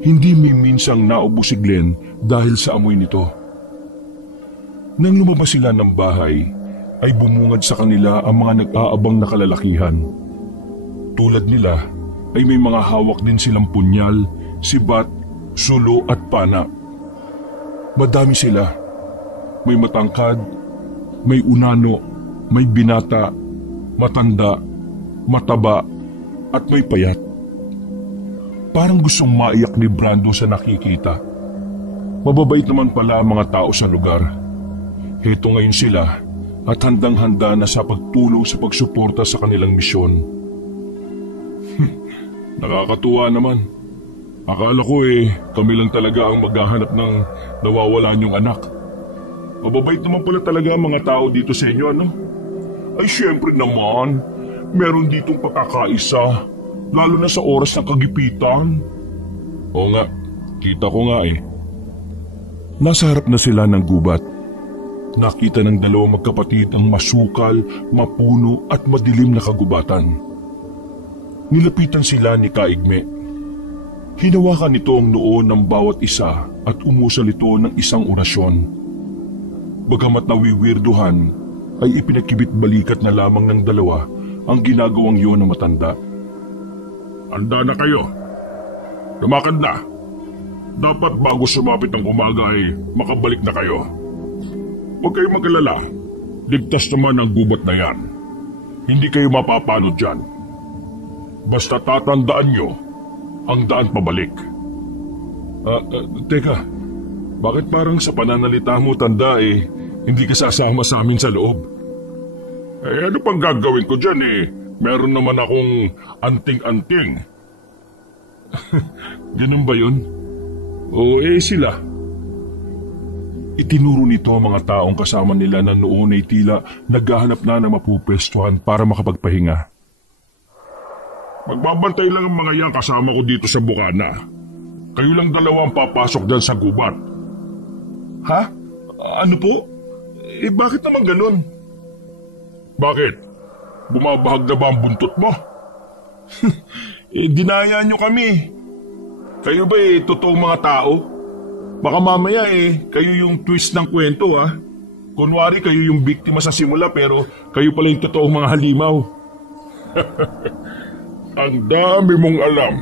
Hindi may minsang naubos si Glenn dahil sa amoy nito. Nang lumabas sila ng bahay, ay bumungad sa kanila ang mga nag-aabang na kalalakihan. Tulad nila, ay may mga hawak din silang punyal, sibat, sulo at pana. Madami sila. May matangkad, may unano, may binata, matanda, mataba, at may payat. Parang gustong maiyak ni Brando sa nakikita. Mababait naman pala ang mga tao sa lugar. Heto ngayon sila at handang-handa na sa pagtulong sa pagsuporta sa kanilang misyon. Nakakatuwa naman. Akala ko kami lang talaga ang maghahanap ng nawawalan yung anak. Mababait naman pala talaga ang mga tao dito sa inyo, ano? Ay syempre naman, meron ditong pagkakaisa. Lalo na sa oras ng kagipitan. Oo nga, kita ko nga Nasa harap na sila ng gubat. Nakita ng dalawang magkapatid ang masukal, mapuno at madilim na kagubatan. Nilapitan sila ni Kaigme. Hinawakan nito ang noo ng bawat isa at umusal ito ng isang orasyon. Bagamat nawiwirduhan, ay ipinakibit balikat na lamang ng dalawa ang ginagawang yun ng matanda. Handa na kayo. Lumakad na. Dapat bago sumapit ang umaga ay makabalik na kayo. Huwag kayong mag-alala. Ligtas naman ang gubat na yan. Hindi kayo mapapano dyan. Basta tatandaan nyo ang daan pabalik. Teka. Bakit parang sa pananalita mo tanda hindi ka sasama sa amin sa loob? Ano pang gagawin ko dyan Meron naman akong anting-anting. Ganun ba yun? Oo sila. Itinuro nito ang mga taong kasama nila na noon ay tila naghahanap na ng mapupwestuhan para makapagpahinga. Magbabantay lang ang mga yan kasama ko dito sa bukana. Kayo lang dalawa ang papasok dyan sa gubat. Ha? Ano po? Bakit naman ganun? Bakit? Bumabahag na ba ang buntot mo? Dinaya nyo kami. Kayo ba totoong mga tao? Baka mamaya kayo yung twist ng kwento ha. Kunwari kayo yung biktima sa simula pero kayo pala yung totoong mga halimaw. Ang dami mong alam.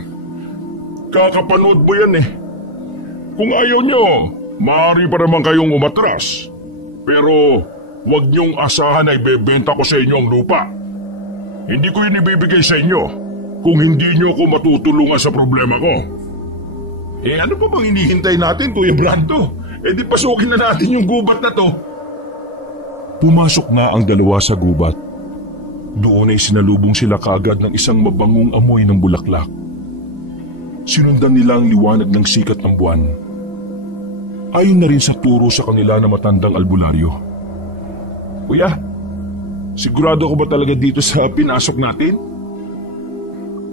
Kakapanood mo yan Kung ayaw nyo, maaari pa naman kayong umatras. Pero huwag nyong asahan na ibebenta ko sa inyo ang lupa. Hindi ko yun ibibigay sa inyo kung hindi nyo ko matutulungan sa problema ko. Ano pa bang hinihintay natin, Kuya Brando? Di pasukin na natin yung gubat na to. Pumasok na ang dalawa sa gubat. Doon ay sinalubong sila kaagad ng isang mabangong amoy ng bulaklak. Sinundan nila ang liwanag ng sikat ng buwan. Ayon na rin sa turo sa kanila na matandang albularyo. Kuya, sigurado ko ba talaga dito sa pinasok natin?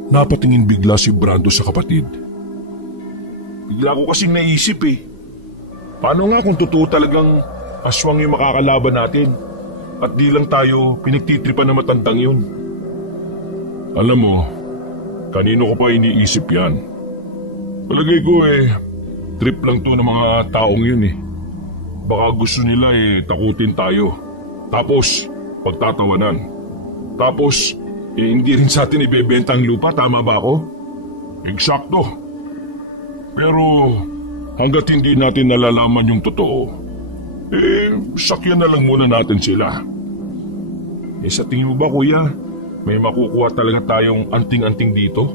Napatingin bigla si Brando sa kapatid. Bigla ko kasing naisip Paano nga kung totoo talagang aswang yung makakalaban natin at di lang tayo pinagtitripan ng matandang yun? Alam mo, kanino ko pa iniisip yan? Palagay ko trip lang to ng mga taong yun Baka gusto nila takutin tayo. Tapos, pagtatawanan. Tapos, hindi rin sa atin ibebenta ang lupa, tama ba ako? Eksakto. Pero, Hanggat hindi natin nalalaman yung totoo, sakyan na lang muna natin sila. Sa tingin mo ba, kuya, may makukuha talaga tayong anting-anting dito?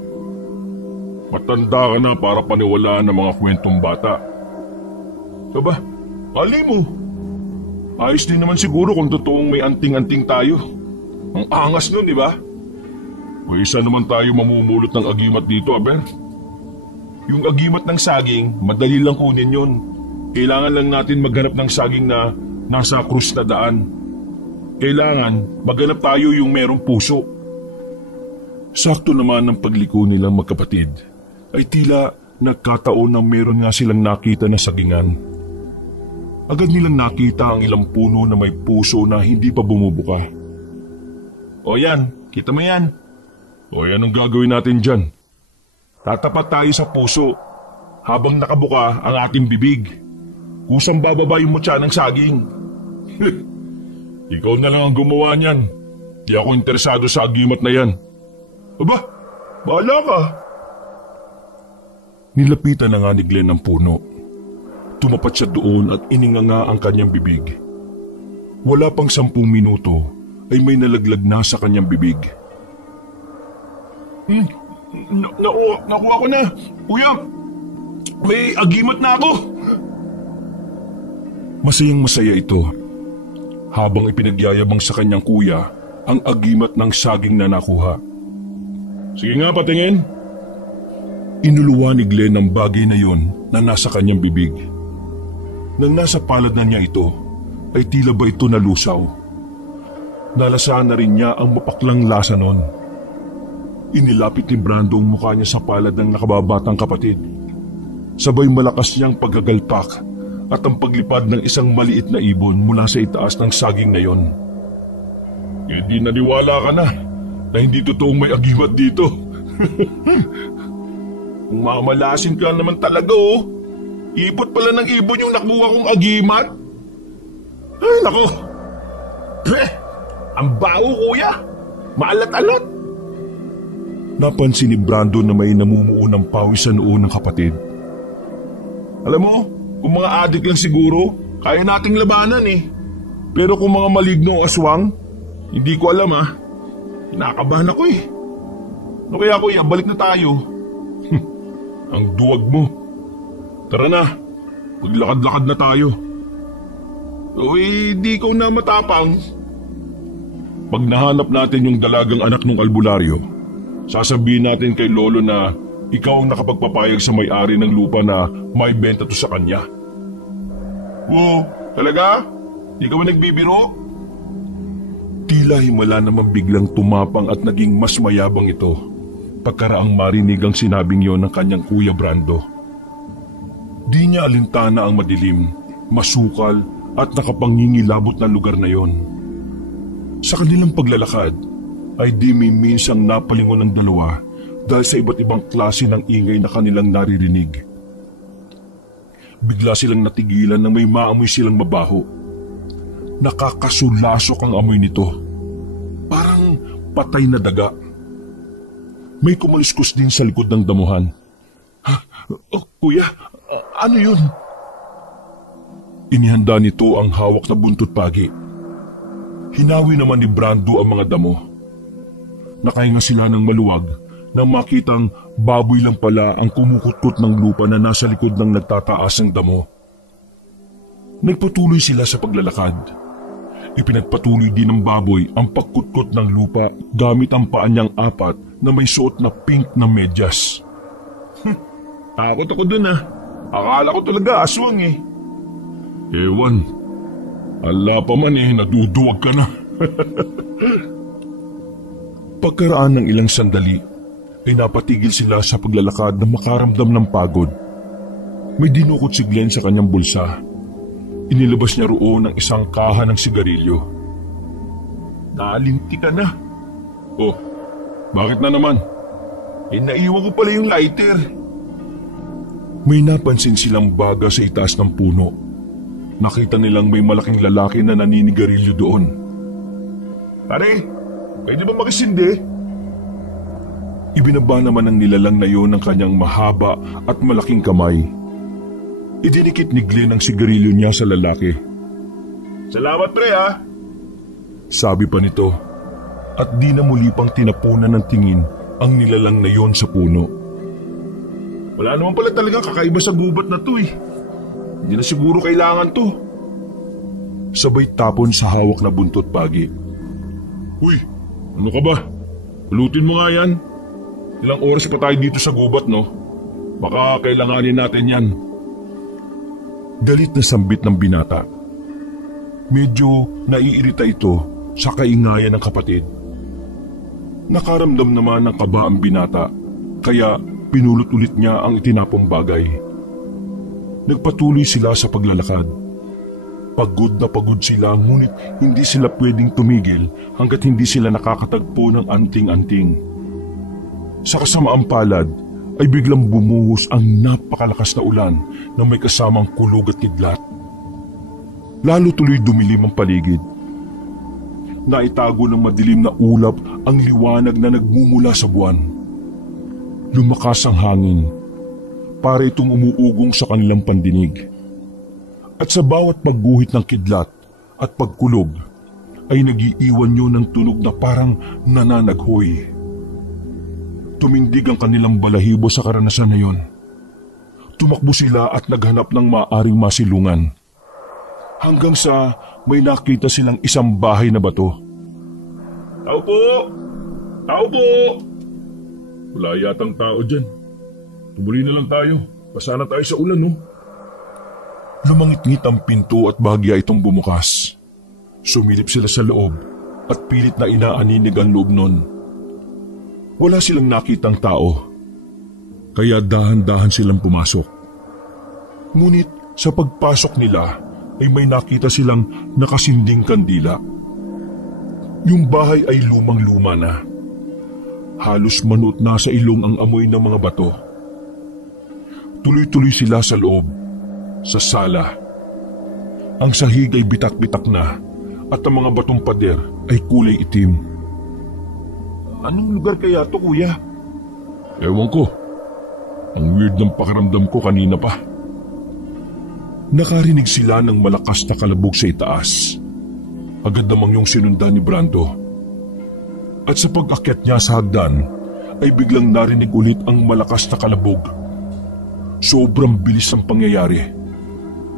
Matanda ka na para paniwalaan ng mga kwentong bata. Aba, mali mo. Ayos din naman siguro kung totoong may anting-anting tayo. Ang angas nun, di ba? O isa naman tayo mamumulot ng agimat dito, Aber. Yung agimat ng saging, madali lang kunin yun. Kailangan lang natin maghanap ng saging na nasa krus na daan. Kailangan maghanap tayo yung merong puso. Sakto naman ang pagliko nilang magkapatid ay tila nagkataon na meron nga silang nakita na sagingan. Agad nilang nakita ang ilang puno na may puso na hindi pa bumubuka. O yan, kita mo yan. O yan ang gagawin natin dyan. Tatapat tayo sa puso habang nakabuka ang ating bibig. Kusang bababa yung mutya ng saging. Ikaw na lang ang gumawa niyan. Di ako interesado sa agimat na yan. Aba, bahala ka. Nilapitan na nga ni Glenn ang puno. Tumapat siya doon at ininganga ang kanyang bibig. Wala pang 10 minuto ay may nalaglag na sa kanyang bibig. Nakuha ko na. Kuya, may agimat na ako. Masayang masaya ito habang ipinagyayabang sa kanyang kuya ang agimat ng saging na nakuha. Sige nga, patingin. Inuluwa ni Glenn ang bagay na yon na nasa kanyang bibig. Nang nasa palad na niya ito, ay tila ba ito nalusaw. Nalasahan na rin niya ang mapaklang lasa nun. Inilapit ni Brando ang mukha niya sa palad ng nakababatang kapatid. Sabay malakas niyang paggagalpak at ang paglipad ng isang maliit na ibon mula sa itaas ng saging na yon. Hindi naniwala ka na hindi totoong may agimat dito. Kung mamalasin ka naman talaga Ibot pala ng ibon yung nakuha kong agimat. Ay, nako. Ang baho, kuya. Maalat-alot. Napansin ni Brando na may namumuo ng pawis sa noo ng kapatid. Alam mo, kung mga adik lang siguro, kaya nating labanan Pero kung mga maligno o aswang, hindi ko alam Kinakabahan ako Ano kaya kuya, balik na tayo. Ang duwag mo. Tara na, maglakad-lakad na tayo. Di ko na matapang. Pag nahanap natin yung dalagang anak ng albularyo, sasabihin natin kay Lolo na ikaw ang nakapagpapayag sa may-ari ng lupa na may benta to sa kanya. Wow, talaga? Di ka ba nagbibiro? Tila himala naman biglang tumapang at naging mas mayabang ito pagkaraang marinig ang sinabing yon ng kanyang kuya Brando. Di niya alintana ang madilim, masukal at nakapangingilabot na lugar na yon. Sa kanilang paglalakad ay di minsang napalingon ng dalawa dahil sa iba't ibang klase ng ingay na kanilang naririnig. Bigla silang natigilan nang may maamoy silang mabaho. Nakakasulasok ang amoy nito. Parang patay na daga. May kumaluskos din sa likod ng damuhan. Kuya, ano yun? Inihanda nito ang hawak na buntot pagi. Hinawi naman ni Brando ang mga damo. Nakahinga sila ng maluwag nang makitang baboy lang pala ang kumukutkot ng lupa na nasa likod ng nagtataas ng damo. Nagpatuloy sila sa paglalakad. Ipinagpatuloy din ng baboy ang pagkutkot ng lupa gamit ang paa niyang 4 na may suot na pink na medyas. Takot ako dun Akala ko talaga aswang Ewan. Ala pa man naduduwag ka na. Pagkaraan ng ilang sandali, ay napatigil sila sa paglalakad na makaramdam ng pagod. May dinukot si Glenn sa kanyang bulsa. Inilabas niya roon ang isang kaha ng sigarilyo. Nalinti ka na. Oh, bakit na naman? Naiwan ko pala yung lighter. May napansin silang baga sa itaas ng puno. Nakita nilang may malaking lalaki na naninigarilyo doon. Pare, pwede ba makisindi? Ibinaba naman ng nilalang na yon ng kanyang mahaba at malaking kamay. Idinikit ni Glenn ang sigarilyo niya sa lalaki. "Salamat pre ha," sabi pa nito, at di na muli pang tinapunan ng tingin ang nilalang na yon sa puno. "Wala naman pala talagang kakaiba sa gubat na to eh. Hindi na siguro kailangan to." Sabay tapon sa hawak na buntot pagi. "Uy, ano ka ba? Pulutin mo nga yan. Ilang oras pa tayo dito sa gubat, no? Baka kailanganin natin yan." Galit na sambit ng binata. Medyo naiirita ito sa kaingayan ng kapatid. Nakaramdam naman ng kaba ang binata, kaya pinulot ulit niya ang itinapong bagay. Nagpatuloy sila sa paglalakad. Pagod na pagod sila, ngunit hindi sila pwedeng tumigil hanggat hindi sila nakakatagpo ng anting-anting. Sa kasamaang palad ay biglang bumuhos ang napakalakas na ulan na may kasamang kulog at kidlat. Lalo tuloy dumilim ang paligid. Naitago ng madilim na ulap ang liwanag na nagmumula sa buwan. Lumakas ang hangin, para itong umuugong sa kanilang pandinig. At sa bawat pagguhit ng kidlat at pagkulog, ay nagiiwan yun ng tunog na parang nananaghoy. Tumindig ang kanilang balahibo sa karanasan na yun. Tumakbo sila at naghanap ng maaring masilungan. Hanggang sa may nakita silang isang bahay na bato. "Tao po! Tao po!" "Wala yatang tao dyan. Tumuloy na lang tayo. Basa na tayo sa ulan, no?" Lumangit-ngit ang pinto at bahagya itong bumukas. Sumilip sila sa loob at pilit na inaaninig ang loob nun. Wala silang nakitang tao, kaya dahan-dahan silang pumasok. Ngunit sa pagpasok nila ay may nakita silang nakasinding kandila. Yung bahay ay lumang-luma na. Halos manuot na sa ilong ang amoy ng mga bato. Tuloy-tuloy sila sa loob, sa sala. Ang sahig ay bitak-bitak na at ang mga batong pader ay kulay itim. "Anong lugar kaya to, kuya?" "Ewan ko. Ang weird ng pakiramdam ko kanina pa." Nakarinig sila ng malakas na kalabog sa itaas. Agad namang yung sinundan ni Brando. At sa pag-akyat niya sa hagdan, ay biglang narinig ulit ang malakas na kalabog. Sobrang bilis ang pangyayari.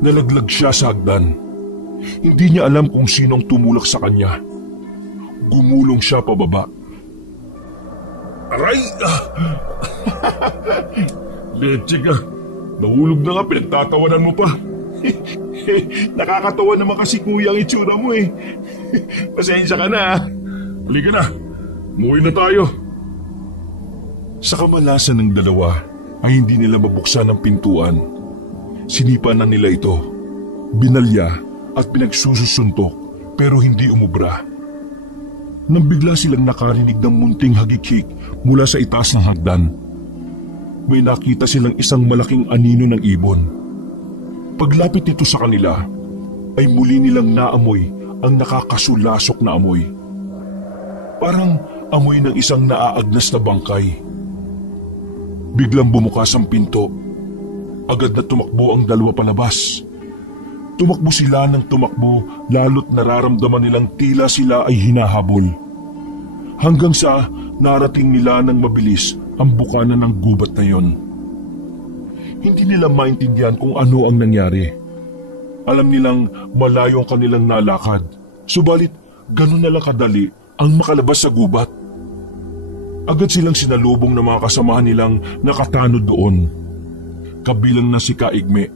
Nalaglag siya sa hagdan. Hindi niya alam kung sinong tumulak sa kanya. Gumulong siya pababa. "Aray! Leche ka. Nahulog na nga, pinagtatawanan mo pa." "Nakakatawa naman kasi kuya ang itsura mo eh. Pasensya ka na ah. Halika na, umuwi na tayo." Sa kamalasan ng dalawa ay hindi nila mabuksan ang pintuan. Sinipa na nila ito, binalya at pinagsususuntok pero hindi umubra. Nang bigla silang nakarinig ng munting hagikik mula sa itaas ng hagdan. May nakita silang isang malaking anino ng ibon. Paglapit nito sa kanila, ay muli nilang naamoy ang nakakasulasok na amoy. Parang amoy ng isang naaagnas na bangkay. Biglang bumukas ang pinto. Agad na tumakbo ang dalawa palabas. Tumakbo sila ng tumakbo, lalo't nararamdaman nilang tila sila ay hinahabol. Hanggang sa narating nila ng mabilis ang bukana ng gubat na yon. Hindi nila maintindihan kung ano ang nangyari. Alam nilang malayo ang kanilang nalakad, subalit ganun na lang kadali ang makalabas sa gubat. Agad silang sinalubong ng mga kasamahan nilang nakatanod doon, kabilang na si Kaigme.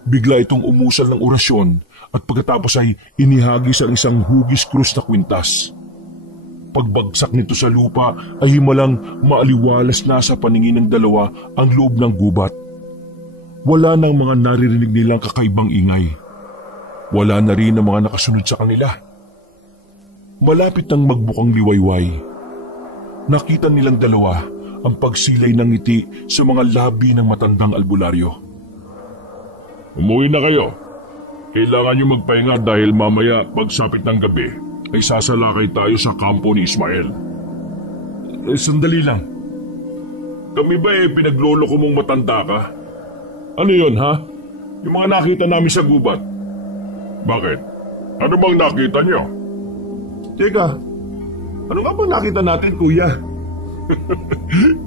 Bigla itong umusal ng orasyon at pagkatapos ay inihagis ang isang hugis krus na kwintas. Pagbagsak nito sa lupa ay himalang maaliwalas na sa paningin ng dalawa ang loob ng gubat. Wala nang mga naririnig nilang kakaibang ingay. Wala na rin ang mga nakasunod sa kanila. Malapit nang magbukang liwayway. Nakita nilang dalawa ang pagsilay ng ngiti sa mga labi ng matandang albularyo. "Umuwi na kayo. Kailangan niyo magpahinga dahil mamaya pagsapit ng gabi ay sasalakay tayo sa kampo ni Ismael." Sandali lang. Kami ba pinaglolo ko mong matanda ka? Ano yon ha? Yung mga nakita namin sa gubat. Bakit? Ano bang nakita niyo? Teka, ano nga ba nakita natin, kuya?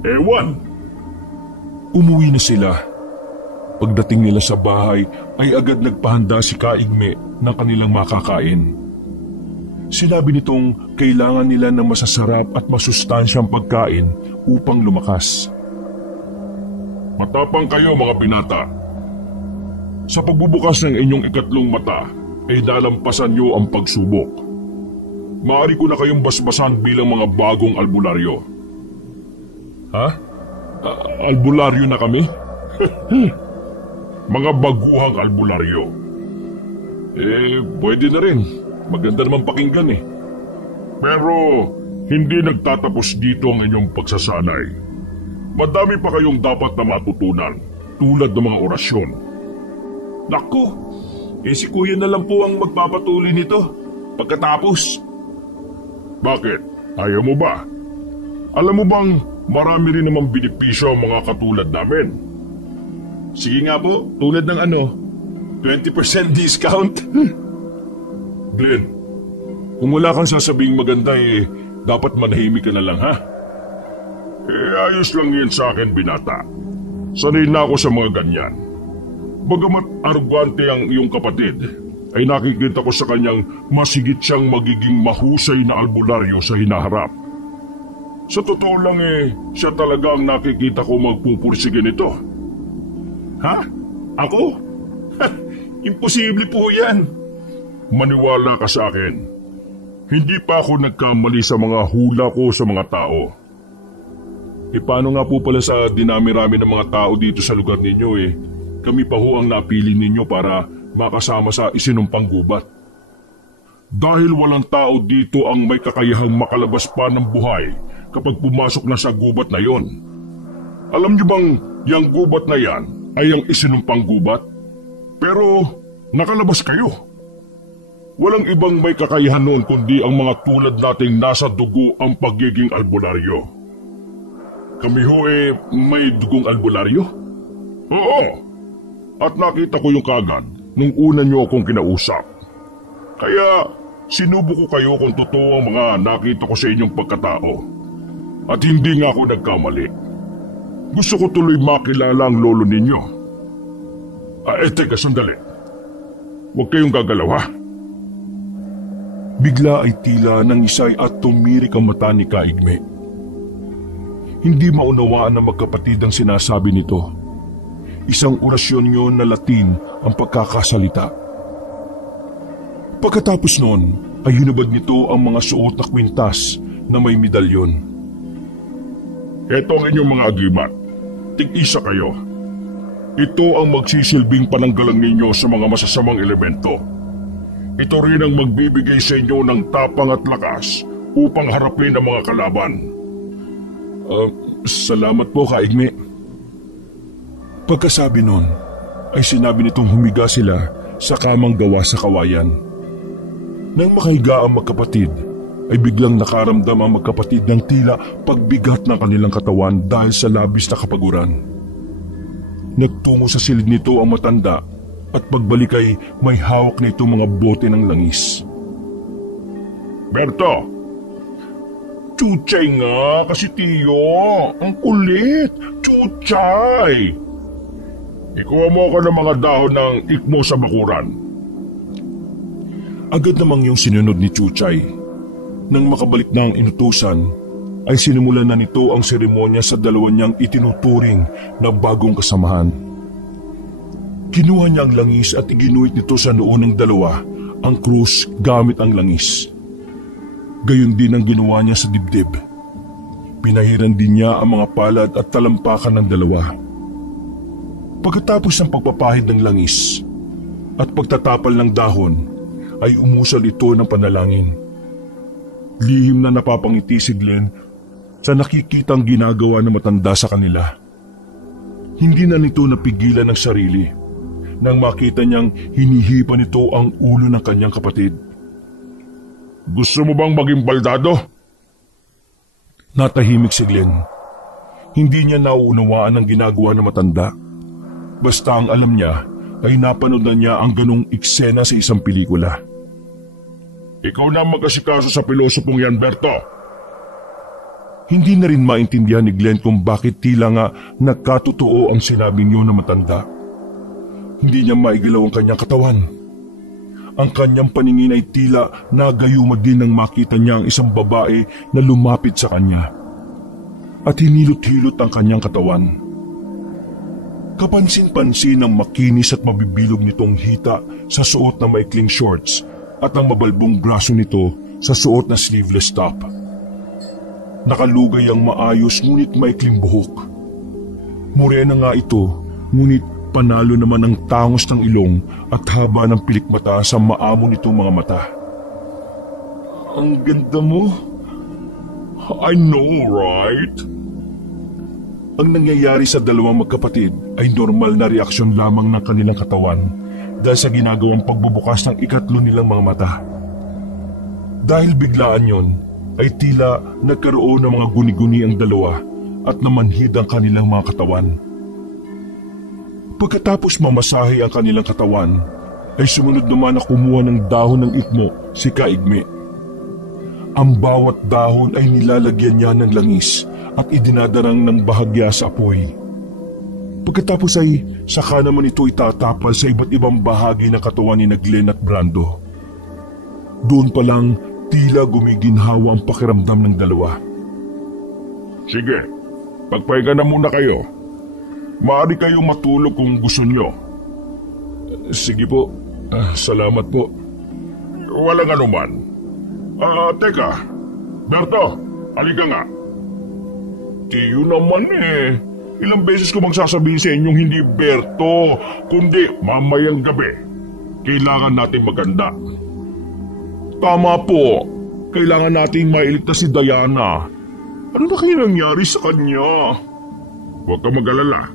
Ewan. Umuwi na sila. Pagdating nila sa bahay ay agad nagpahanda si Kaigme ng kanilang makakain. Sinabi nitong kailangan nila ng masasarap at masustansyang pagkain upang lumakas. Matapang kayo mga binata. Sa pagbubukas ng inyong ikatlong mata ay dalampasan niyo ang pagsubok. Maaari ko na kayong basbasan bilang mga bagong albularyo. Ha? Albularyo na kami? Mga baguhang albularyo. Pwede na rin. Maganda naman pakinggan eh. Pero hindi nagtatapos dito ang inyong pagsasanay. Madami pa kayong dapat na matutunan, tulad ng mga orasyon. Naku, si kuya na lang po ang magpapatuloy nito pagkatapos. Bakit? Ayaw mo ba? Alam mo bang marami rin namang benepisyo ang mga katulad namin? Sige nga po, tulad ng 20% discount. Glenn, kung wala kang sasabing maganda dapat manahimik ka na lang ha? Ayos lang yan sa akin, binata. Sanay na ako sa mga ganyan. Bagamat arugante ang iyong kapatid, ay nakikita ko sa kanyang masigit siyang magiging mahusay na albularyo sa hinaharap. Sa totoo lang siya talaga ang nakikita ko magpupursige nito. Ha? Ako? Imposible po yan. Maniwala ka sa akin. Hindi pa ako nagkamali sa mga hula ko sa mga tao. Paano nga po pala sa dinami-rami ng mga tao dito sa lugar ninyo kami pa ho ang napili ninyo para makasama sa isinumpang gubat. Dahil walang tao dito ang may kakayahang makalabas pa ng buhay kapag pumasok na sa gubat na yon. Alam niyo bang yung gubat na yan ay ang isinumpang gubat? Pero nakalabas kayo. Walang ibang may kakayahan noon kundi ang mga tulad nating nasa dugo ang pagiging albularyo. Kami ho may dugong albularyo? Oo. At nakita ko yung kagad nung una niyo akong kinausap. Kaya sinubo ko kayo kung totoo ang mga nakita ko sa inyong pagkatao. At hindi nga ako nagkamali. Gusto ko tuloy makilala ang lolo ninyo. Teka, sandali. Huwag kayong gagalaw ha. Bigla ay tila nang isay at tumirik ang mata ni Kaigme. Hindi maunawaan ng magkapatid ang sinasabi nito. Isang orasyon yun na Latin ang pagkakasalita. Pagkatapos noon ay hinubad nito ang mga suot na kwintas na may medalyon. Ito ang inyong mga agimat. Tig-isa kayo. Ito ang magsisilbing pananggalang ninyo sa mga masasamang elemento. Ito rin ang magbibigay sa inyo ng tapang at lakas upang harapin ang mga kalaban. Salamat po, Kaigme. Pagkasabi nun, ay sinabi nitong humiga sila sa kamang gawa sa kawayan. Nang makahiga ang magkapatid, ay biglang nakaramdam ang magkapatid ng tila pagbigat ng kanilang katawan dahil sa labis na kapaguran. Nagtungo sa silid nito ang matanda at pagbalik ay may hawak na itong mga bote ng langis. Berto! Chuchay nga kasi tiyo! Ang kulit! Chuchay! Ikuha mo ako ng mga dahon ng ikmo sa bakuran. Agad namang yung sinunod ni Chuchay. Nang makabalik na ang inutusan, ay sinimulan na nito ang seremonya sa dalawa niyang itinuturing na bagong kasamahan. Kinuha niya ang langis at iginuhit nito sa noo ng dalawa ang krus gamit ang langis. Gayon din ang ginawa niya sa dibdib. Pinahiran din niya ang mga palad at talampakan ng dalawa. Pagkatapos ng pagpapahid ng langis at pagtatapal ng dahon, ay umusal ito ng panalangin. Lihim na napapangiti si Glenn sa nakikitang ginagawa ng matanda sa kanila. Hindi na nito napigilan ng sarili nang makita niyang hinihipan nito ang ulo ng kanyang kapatid. Gusto mo bang maging baldado? Natahimik si Glenn. Hindi niya nauunawaan ang ginagawa ng matanda. Basta ang alam niya ay napanood na niya ang ganong eksena sa isang pelikula. Ikaw na mag-asikaso sa pilosopong yan, Berto. Hindi na rin maintindihan ni Glenn kung bakit tila nga nagkatotoo ang sinabi niyo na matanda. Hindi niya maigalaw ang kanyang katawan. Ang kanyang paningin ay tila nagayuma din nang makita niya ang isang babae na lumapit sa kanya. At hinilot-hilot ang kanyang katawan. Kapansin-pansin ang makinis at mabibilog nitong hita sa suot na maikling shorts at ang mabalbong braso nito sa suot na sleeveless top. Nakalugay ang maayos ngunit maikling buhok. Morena nga ito, ngunit panalo naman ang tangos ng ilong at haba ng pilikmata sa maamo nitong mga mata. Ang ganda mo. I know, right? Ang nangyayari sa dalawang magkapatid ay normal na reaksyon lamang ng kanilang katawan dahil sa ginagawang pagbubukas ng ikatlo nilang mga mata. Dahil biglaan yon, ay tila nagkaroon ng mga guni-guni ang dalawa at namanhid ang kanilang mga katawan. Pagkatapos mamasahe ang kanilang katawan, ay sumunod naman na kumuha ng dahon ng itmo si Kaigme. Ang bawat dahon ay nilalagyan niya ng langis at idinadarang ng bahagya sa apoy. Pagkatapos ay saka naman ito itatapal sa iba't ibang bahagi ng katawan ni Glenn at Brando. Doon pa lang tila gumiginhawa ang pakiramdam ng dalawa. Sige, pagpahinga na muna kayo. Maaari kayong matulog kung gusto nyo. Sige po, salamat po. Walang anuman. Teka, Berto, halika nga. Tiyo naman eh. Ilang beses ko magsasabihin sa inyong hindi Berto, kundi mamayang gabi. Kailangan natin maganda. Tama po. Kailangan natin mailigtas si Diana. Ano na kaya nangyari sa kanya? Huwag ka mag-alala.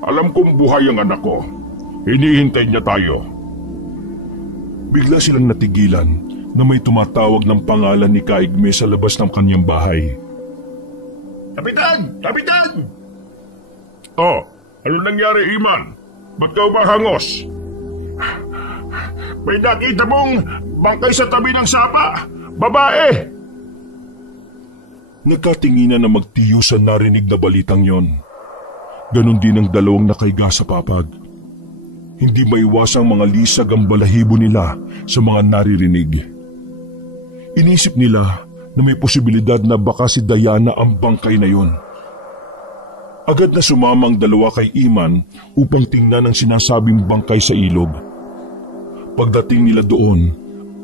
Alam kong buhay ang anak ko. Hinihintay niya tayo. Bigla silang natigilan na may tumatawag ng pangalan ni Kaigme sa labas ng kanyang bahay. Kapitan! Kapitan! Oh, ano nangyari, Iman? Ba't ka umahangos? May nakita mong bangkay sa tabi ng sapa. Babae! Nagkatinginan na magtiyo sa narinig na balitang yon. Ganon din ang dalawang nakaiga sa papag. Hindi maiwasang mga lisag ang balahibo nila sa mga naririnig. Inisip nila na may posibilidad na baka si Diana ang bangkay na yon. Agad na sumama ang dalawa kay Iman upang tingnan ang sinasabing bangkay sa ilog. Pagdating nila doon,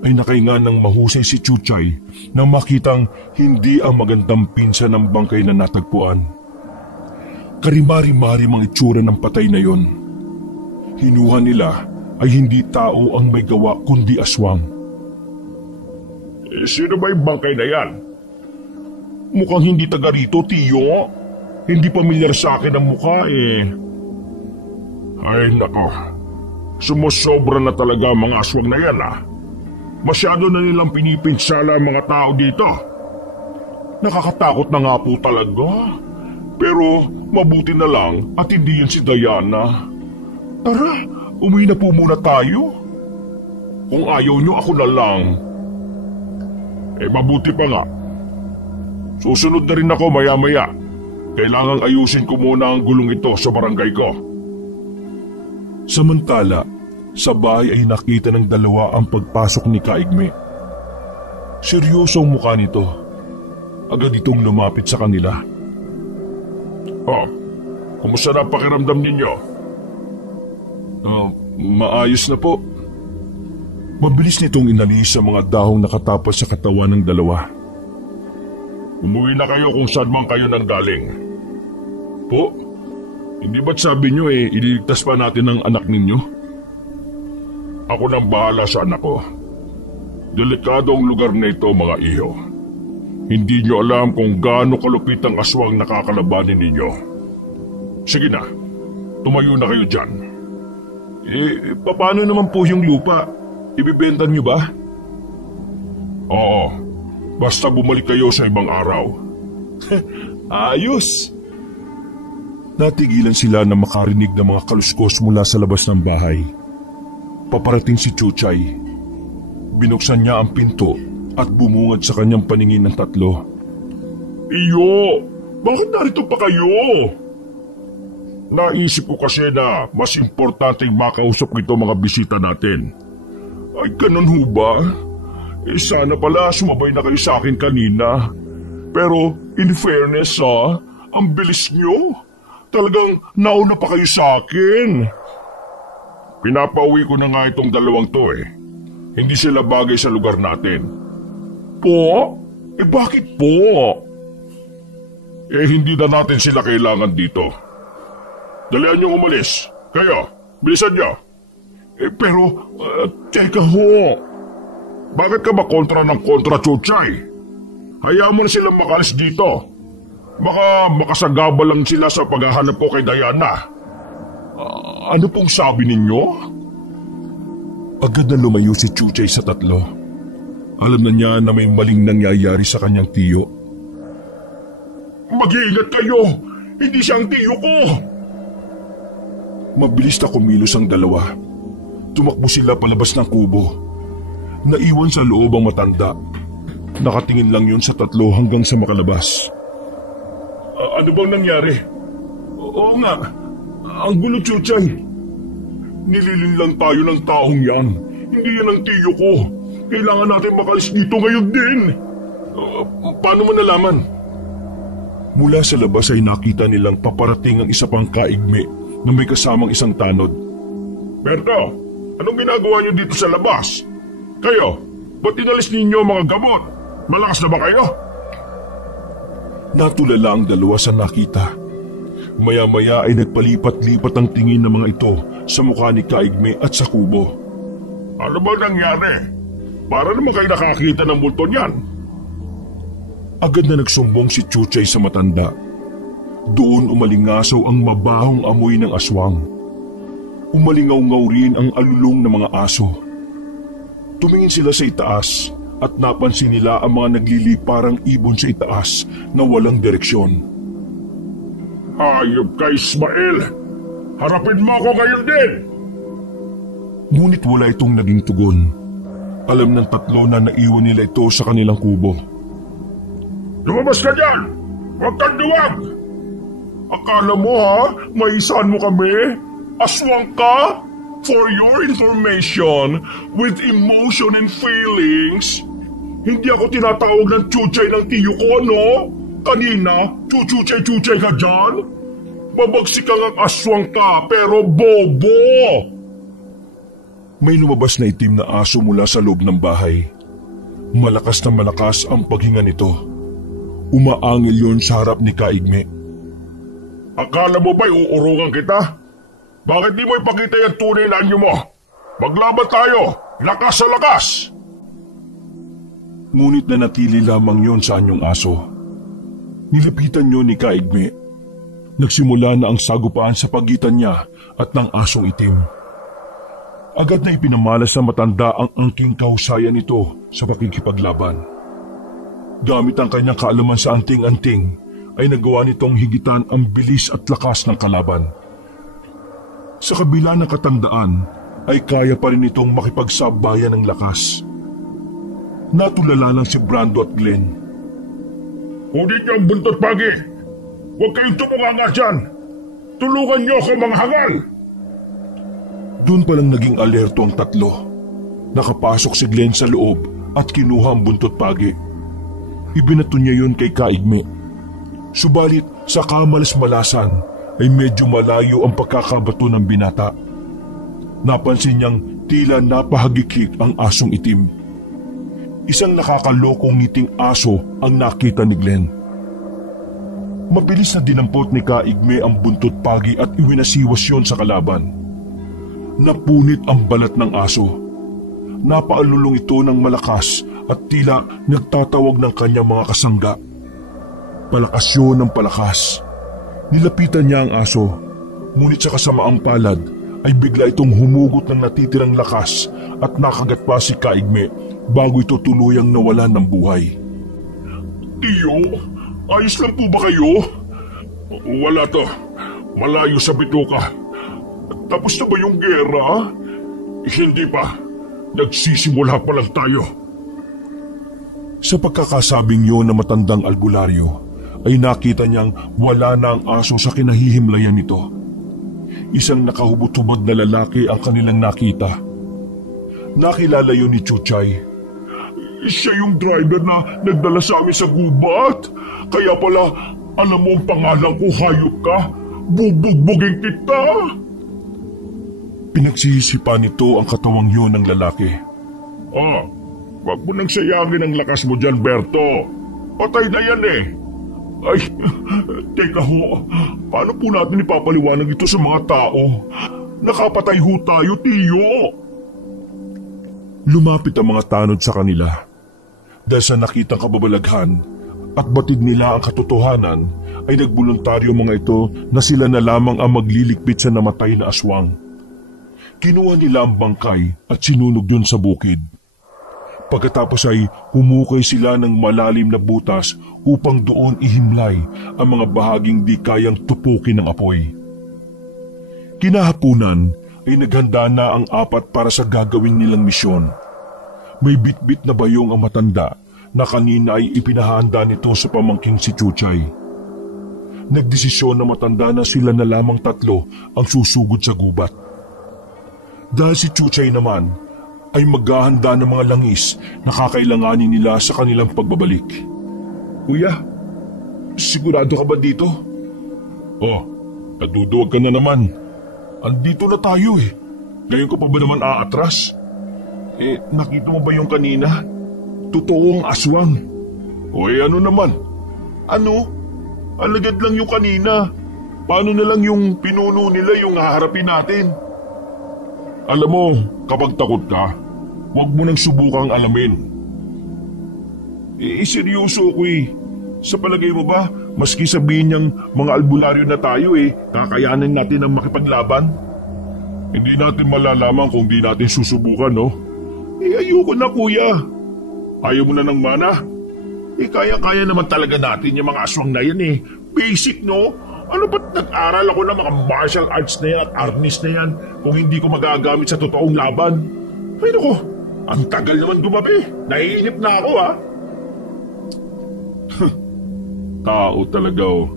ay nakahinga ng mahusay si Chuchay nang makitang hindi ang magandang pinsa ng bangkay na natagpuan. Karimari-mari mga itsura ng patay na yon. Hinuha nila ay hindi tao ang may gawa kundi aswang. Sino ba yung bangkay na yan? Mukhang hindi taga rito, Tiyo. Hindi pamilyar sa akin ang mukha eh. Ay nako, sumusobra na talaga ang mga aswang na yan ah. Masyado na nilang pinipinsala ang mga tao dito. Nakakatakot na nga po talaga. Pero mabuti na lang at hindi yun si Diana. Tara, umuwi na po muna tayo. Kung ayaw nyo, ako na lang. Mabuti pa nga. Susunod na rin ako maya-maya. Kailangang ayusin ko muna ang gulong ito sa barangay ko. Samantala, sa bahay ay nakita ng dalawa ang pagpasok ni Kaigme. Seryoso ang mukha nito. Agad itong lumapit sa kanila. Oh, kumusta na pakiramdam ninyo? Maayos na po. Mabilis nitong inalis sa mga dahong nakatapos sa katawan ng dalawa. Umuwi na kayo kung saan man kayo nang galing. Po, hindi ba't sabi nyo ililigtas pa natin ang anak ninyo? Ako nang bahala sa anak ko. Delikado ang lugar na ito, mga iho. Hindi nyo alam kung gaano kalupit ang aswang nakakalabanin ninyo. Sige na, tumayo na kayo dyan. Paano naman po yung lupa? Ibibenta nyo ba? Oo, basta bumalik kayo sa ibang araw. Ayos! Natigilan sila na makarinig ng mga kaluskos mula sa labas ng bahay. Paparating si Chuchay. Binuksan niya ang pinto at bumungad sa kanyang paningin ng tatlo. Iyo, bakit narito pa kayo? Naisip ko kasi na mas importanteng makausap nito mga bisita natin. Ay, ganun ho ba? Sana pala sumabay na kayo sa akin kanina. Pero in fairness ang bilis nyo. Talagang nauna pa kayo sa akin. Pinapauwi ko na nga itong dalawang to eh. Hindi sila bagay sa lugar natin. Po? Bakit po? Hindi na natin sila kailangan dito. Dalihan niyong umalis. Kayo, bilisan niyo. Pero, teka ho. Bakit ka ba kontra ng kontra, Chuchay? Hayaan mo na silang makalis dito. Baka makasagaba lang sila sa paghahanap ko kay Diana. Ano pong sabi ninyo? Agad na lumayo si Chuchay sa tatlo. Alam na niya na may maling nangyayari sa kanyang tiyo. Mag-iingat kayo! Hindi siya ang tiyo ko! Mabilis na kumilos ang dalawa. Tumakbo sila palabas ng kubo. Naiwan sa loob ang matanda. Nakatingin lang yun sa tatlo hanggang sa makalabas. Ano bang nangyari? Oo nga, ang gulo, Chuchay. Nililin lang tayo ng taong yan. Hindi yan ang tiyo ko. Kailangan natin makalis dito ngayon din. Paano mo nalaman? Mula sa labas ay nakita nilang paparating ang isa pang kaigme na may kasamang isang tanod. Berto, anong ginagawa niyo dito sa labas? Kayo, ba't inalis ninyo mga gamot? Malakas na ba kayo? Natulala ang dalawa sa nakita. Maya-maya ay nagpalipat-lipat ang tingin ng mga ito sa mukha ni Kaigme at sa kubo. Ano ba nangyari? Para naman kayo nakakita ng multo niyan. Agad na nagsumbong si Chuchay sa matanda. Doon umalingasaw ang mabahong amoy ng aswang. Umalingaw-ngaw rin ang alulong ng mga aso. Tumingin sila sa itaas at napansin nila ang mga nagliliparang ibon sa itaas na walang direksyon. Hayop ka, Ismael! Harapin mo ako ngayon din! Ngunit wala itong naging tugon. Alam ng tatlo na naiwan nila ito sa kanilang kubo. Lumabas ka dyan! Huwag kang duwag! Akala mo maisahan mo kami? Aswang ka? For your information, with emotion and feelings, hindi ako tinatawag ng Chuchay ng tiyo ko, no? Kanina, chuchay-chuchay ka dyan? Babagsik kang ang aswang ka, pero bobo! May lumabas na itim na aso mula sa loob ng bahay. Malakas na malakas ang paghinga nito. Umaangil yon sa harap ni Kaigme. Akala mo ba'y uurungan kita? Bakit di mo ipakita yung tunay na anyo mo? Maglaban tayo! Lakas sa lakas! Ngunit nanatili lamang yon sa anyong aso. Nilapitan yon ni Kaigme. Nagsimula na ang sagupaan sa pagitan niya at ng asong itim. Agad na ipinamalas sa matanda ang angking kahusayan nito sa pakikipaglaban. Gamit ang kanyang kaalaman sa anting-anting, ay nagawa nitong higitan ang bilis at lakas ng kalaban. Sa kabila ng katandaan, ay kaya pa rin itong makipagsabayan ng lakas. Natulala lang si Brando at Glenn. Kunin niyo ang buntot pagi! Huwag kayong tumunganga dyan! Tulungan niyo ako mga hangal! Doon palang naging alerto ang tatlo. Nakapasok si Glenn sa loob at kinuha ang buntot pagi. Ibinato niya yun kay Kaigme. Subalit sa kamalas-malasan ay medyo malayo ang pagkakabato ng binata. Napansin niyang tila napahagikik ang asong itim. Isang nakakalokong ngiting aso ang nakita ni Glenn. Mabilis na dinampot ni Kaigme ang buntot pagi at iwinasiwas yon sa kalaban. Napunit ang balat ng aso. Napaalulong ito ng malakas at tila nagtatawag ng kanyang mga kasangga. Palakas yun ng palakas. Nilapitan niya ang aso, ngunit sa kasamaang palad ay bigla itong humugot ng natitirang lakas at nakagat pa si Kaigme bago ito tuluyang nawalan ng buhay. Tiyo, ayos lang po ba kayo? Wala to. Malayo sa bituka. Tapos na ba yung gera? Hindi pa. Nagsisimula pa lang tayo. Sa pagkakasabing yun na matandang albularyo, ay nakita niyang wala na ang aso sa kinahihimlayan nito. Isang nakahubot-hubad na lalaki ang kanilang nakita. Nakilala yun ni Chuchay. Siya yung driver na nagdala sa amin sa gubat. Kaya pala, alam mo ang pangalan ko, hayop ka. Bubugbugin kita. Pinagsisipa nito ang katawang yun ng lalaki. Wag mo nang sayangin ang lakas mo dyan, Berto. Patay na yan eh. Ay, teka ho, paano po natin ipapaliwanag ito sa mga tao? Nakapatay ho tayo, Tiyo. Lumapit ang mga tanod sa kanila. Dahil sa nakitang kababalaghan at batid nila ang katotohanan, ay nagboluntaryo mga ito na sila na lamang ang magliligpit sa namatay na aswang. Kinuha nila ang bangkay at sinunog yun sa bukid. Pagkatapos ay humukay sila ng malalim na butas upang doon ihimlay ang mga bahaging di kayang tupukin ng apoy. Kinahapunan ay naghanda na ang apat para sa gagawin nilang misyon. May bitbit na bayong ang matanda na kanina ay ipinahanda nito sa pamangking si Chuchay. Nagdesisyon na matanda na sila na lamang tatlo ang susugod sa gubat. Dahil si Chuchay naman ay maghahanda ng mga langis na kakailanganin nila sa kanilang pagbabalik. Kuya, sigurado ka ba dito? Naduduwag ka na naman. Andito na tayo eh. Ngayon ka pa ba naman aatras? Nakita mo ba yung kanina? Totoong aswang. Ano naman? Ano? Alagad lang yung kanina. Paano na lang yung pinuno nila yung haharapin natin? Alam mo, kapag takot ka, huwag mo nang subukang alamin. Seryoso ko eh. Sa palagay mo ba, maski sabihin niyang mga albularyo na tayo kakayanin natin ang makipaglaban? Hindi natin malalaman kung di natin susubukan, no? Ayoko na, kuya. Ayaw mo na ng mana? Kaya-kaya naman talaga natin yung mga aswang na yan. Basic, no? Ano ba't nag-aral ako ng mga martial arts na yan at arnis na yan kung hindi ko magagamit sa totoong laban? Ay naku, ang tagal naman gumabi. Naiinip na ako, ha? Tao talaga, oh.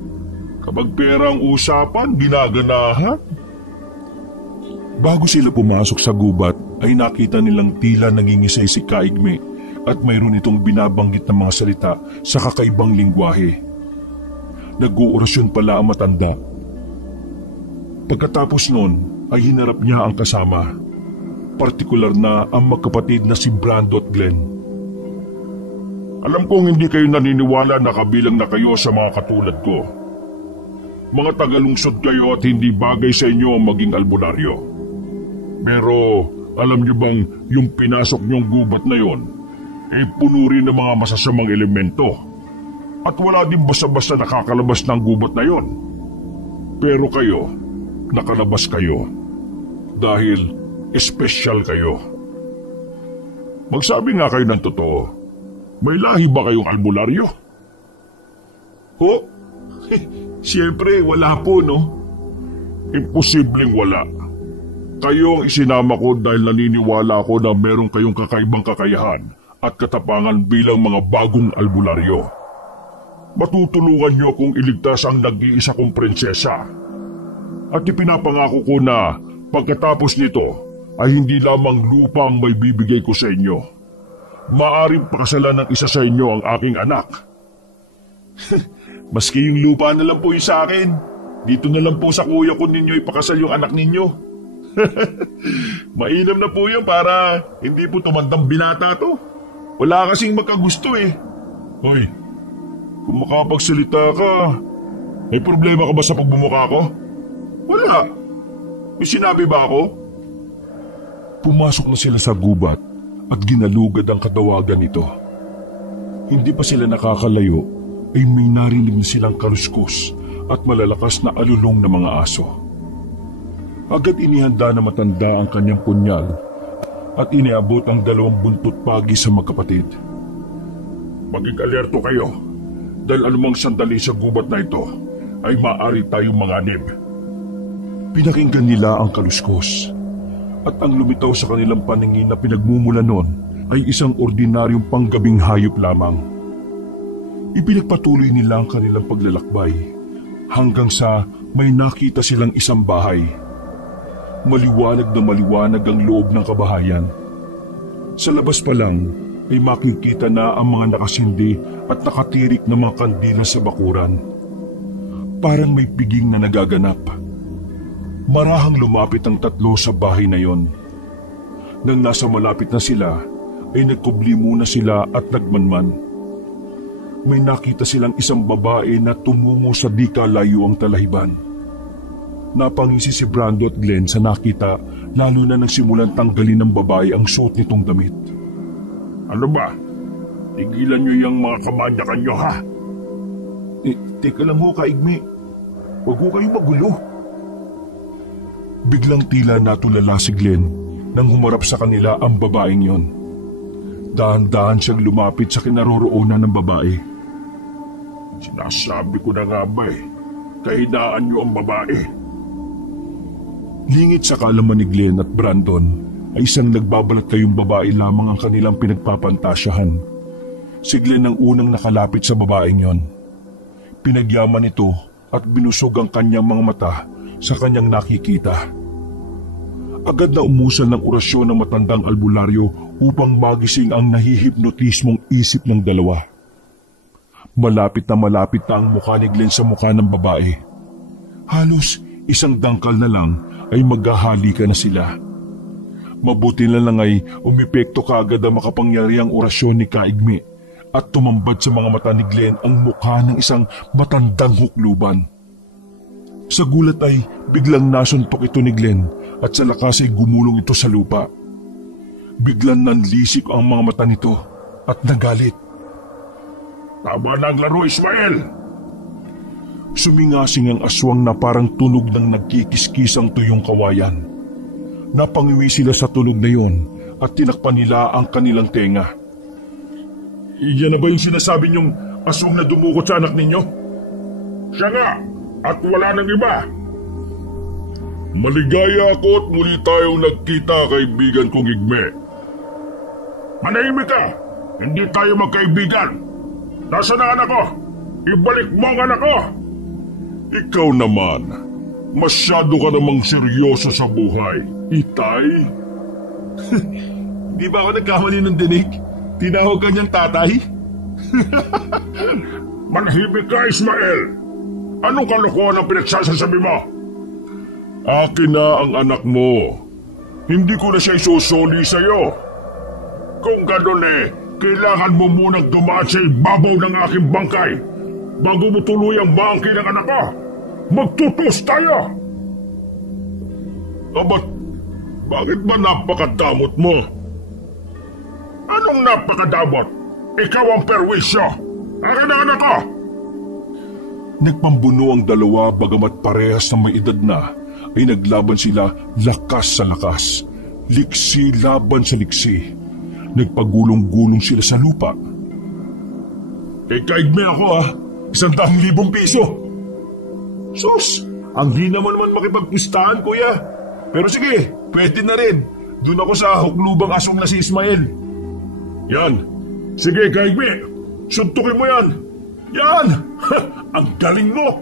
Kapag pera ang usapan, ginaganahan. Bago sila pumasok sa gubat, ay nakita nilang tila nangingisay si Kaigme at mayroon itong binabanggit na mga salita sa kakaibang lingwahe. Nag-uorasyon pala ang matanda. Pagkatapos nun ay hinarap niya ang kasama. Partikular na ang magkapatid na si Brando at Glenn. Alam kong hindi kayo naniniwala na kabilang na kayo sa mga katulad ko. Mga tagalungsod kayo at hindi bagay sa inyo ang maging albularyo. Pero alam niyo bang yung pinasok niyong gubat na yon puno rin ng mga masasamang elemento. At wala din basta-basta nakakalabas ng gubat na yon. Pero kayo, nakalabas kayo. Dahil espesyal kayo. Magsabi nga kayo ng totoo. May lahi ba kayong albularyo? Siyempre, wala po, no? Imposibleng wala. Kayo ang isinama ko dahil naniniwala ako na meron kayong kakaibang kakayahan at katapangan bilang mga bagong albularyo. Matutulungan niyo akong iligtas ang nag-iisa kong prinsesa. At ipinapangako ko na pagkatapos nito ay hindi lamang lupa ang may bibigay ko sa inyo. Maaring pakasalan ng isa sa inyo ang aking anak. Maski yung lupa na lang po yung sa akin, dito na lang po sa kuya ko ninyo ipakasal yung anak ninyo. Mainam na po yan para hindi po tumandang binata to. Wala kasing makagusto eh. Hoy, kung makapagsalita ka, may problema ka ba sa pagbumuka ko? Wala. May sinabi ba ako? Pumasok na sila sa gubat at ginalugad ang kadawagan nito. Hindi pa sila nakakalayo ay may narinig na silang kaluskos at malalakas na alulong ng mga aso. Agad inihanda na matanda ang kanyang punyal at iniabot ang 2 buntot pagi sa magkapatid. Maging alerto kayo dahil anumang sandali sa gubat na ito ay maaari tayong manganib. Pinakinggan nila ang kaluskos. At ang lumitaw sa kanilang paningin na pinagmumula noon ay isang ordinaryong panggabing hayop lamang. Ipinagpatuloy nila ang kanilang paglalakbay hanggang sa may nakita silang isang bahay. Maliwanag na maliwanag ang loob ng kabahayan. Sa labas pa lang ay makikita na ang mga nakasindi at nakatirik na mga kandila sa bakuran. Parang may piging na nagaganap. Marahang lumapit ang tatlo sa bahay na yon. Nang nasa malapit na sila, ay nagkubli muna sila at nagmanman. May nakita silang isang babae na tumungo sa di kalayo ang talahiban. Napangisi si Brando at Glenn sa nakita, lalo na nagsimulan tanggalin ng babae ang suot nitong damit. Ano ba? Tigilan niyo yung mga kamanyakan niyo, ha? Teka lang ho, Kaigme. Huwag ho kayong magulo. Biglang tila natulala si Glenn nang humarap sa kanila ang babaeng yon. Dahan-dahan siyang lumapit sa kinaroroonan ng babae. Sinasabi ko na nga ba kahinaan niyo ang babae. Lingit sa kaalaman ni Glenn at Brandon ay isang nagbabalat kayong babae lamang ang kanilang pinagpapantasyahan. Si Glenn ang unang nakalapit sa babaeng yon. Pinagyaman ito at binusog ang kanyang mga mata sa kanyang nakikita. Agad na umusal ng orasyon ng matandang albularyo upang magising ang nahihipnotismong isip ng dalawa. Malapit na ang mukha ni Glenn sa mukha ng babae. Halos isang dangkal na lang ay maghahalikan na sila. Mabuti na lang ay umepekto kaagad ang makapangyarihang orasyon ni Kaigme at tumambad sa mga mata ni Glenn ang mukha ng isang matandang hukluban. Sa gulat ay biglang nasuntok ito ni Glenn at sa lakas ay gumulong ito sa lupa. Biglang nanlisik ang mga mata nito at nagalit. Tama na ang laro, Ismael! Sumingasing ang aswang na parang tunog ng nagkikiskis ang tuyong kawayan. Napangiwi sila sa tunog na yon at tinakpan nila ang kanilang tenga. Iyan na ba yung sinasabi niyong aswang na dumukot sa anak ninyo? Siya nga! At wala nang iba. Maligaya ako at muli tayong nagkita, kaibigan kong Igme. Manahimik ka! Hindi tayo magkaibigan. Nasaan ang anak ko? Ibalik mo ang anak ko! Ikaw naman, masyado ka namang seryoso sa buhay, Itay. Di ba ako nagkamali ng dinig? Tinawag ka niyang tatay? Manahimik ka, Ismael! Anong kalokohan ang pinagsasasabi mo? Akin na ang anak mo. Hindi ko na siya isusuli sa'yo. Kung gano'n kailangan mo munang dumaan sa ibabaw ng aking bangkay bago mo tuluyang maangkin ang anak ko. Magtutos tayo! Bakit ba napakadamot mo? Anong napakadamot? Ikaw ang perwisyo. Akin ang anak ko! Nagpambuno ang dalawa bagamat parehas na may edad na ay naglaban sila lakas sa lakas, liksi laban sa liksi. Nagpagulong-gulong sila sa lupa. Kaigme ako 100,000 piso. Sus, ang hina mo naman makipagpistahan, kuya. Pero sige, pwede na rin. Doon ako sa huklubang aswang na si Ismael. Yan, sige Kaigme, suntukin mo yan. Yan! Ang galing mo!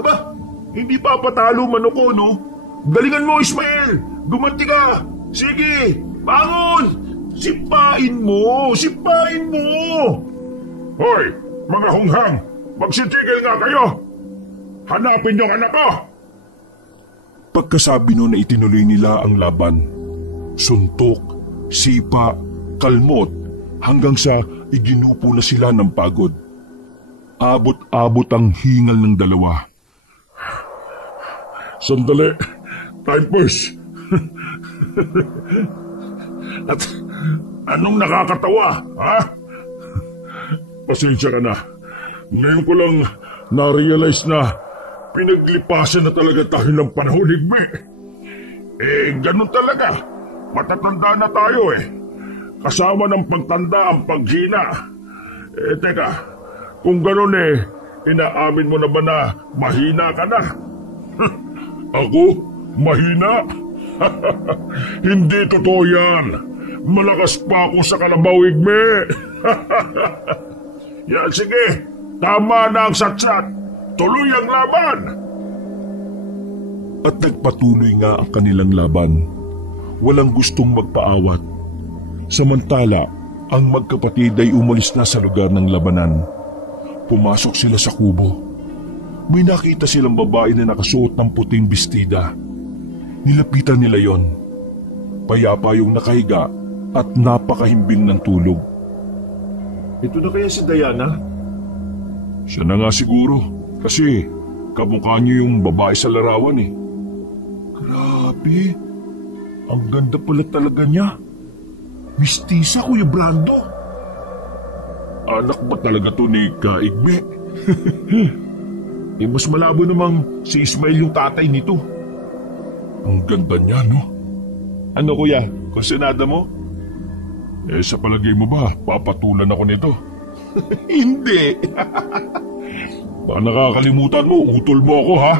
Aba, hindi pa patalo manoko, no? Galingan mo, Ismael! Gumanti ka! Sige! Bangon! Sipain mo! Sipain mo! Hoy! Mga hunghang! Magsitigil nga kayo! Hanapin niyo ang anak ko! Pagkasabi nun na itinuloy nila ang laban. Suntok, sipa, kalmot, hanggang sa iginupo na sila ng pagod. Abot-abot ang hingal ng dalawa. Sandali, time first. At anong nakakatawa, ha? Pasensya ka na. Ngayon ko lang na-realize na pinaglipasan na talaga tayo ng panahon, Igme. Ganun talaga. Matatanda na tayo Kasama ng pagtanda ang paghina. Teka, kung ganun inaamin mo na ba na mahina ka na? Ako? Mahina? Hindi totoo yan. Malakas pa ako sa kalabaw, Igme. Yan, sige. Tama na ang satsat. Tuloy ang laban. At nagpatuloy nga ang kanilang laban. Walang gustong magpaawat. Samantala, ang magkapatid ay umalis na sa lugar ng labanan. Pumasok sila sa kubo. May nakita silang babae na nakasuot ng puting bestida. Nilapitan nila yon. Payapa yung nakahiga at napakahimbing ng tulog. Ito na kaya si Diana? Siya na nga siguro, kasi kamukha niyo yung babae sa larawan eh. Grabe, ang ganda pala talaga niya. Mistisa, Kuya Brando. Anak ba talaga to ni Kaigme? Mas malabo namang si Ismael yung tatay nito. Ang ganda niya, no? Ano, Kuya? Konsenada mo? Sa palagay mo ba, papatulan ako nito? Hindi. Baka nakakalimutan mo, utol mo ako, ha?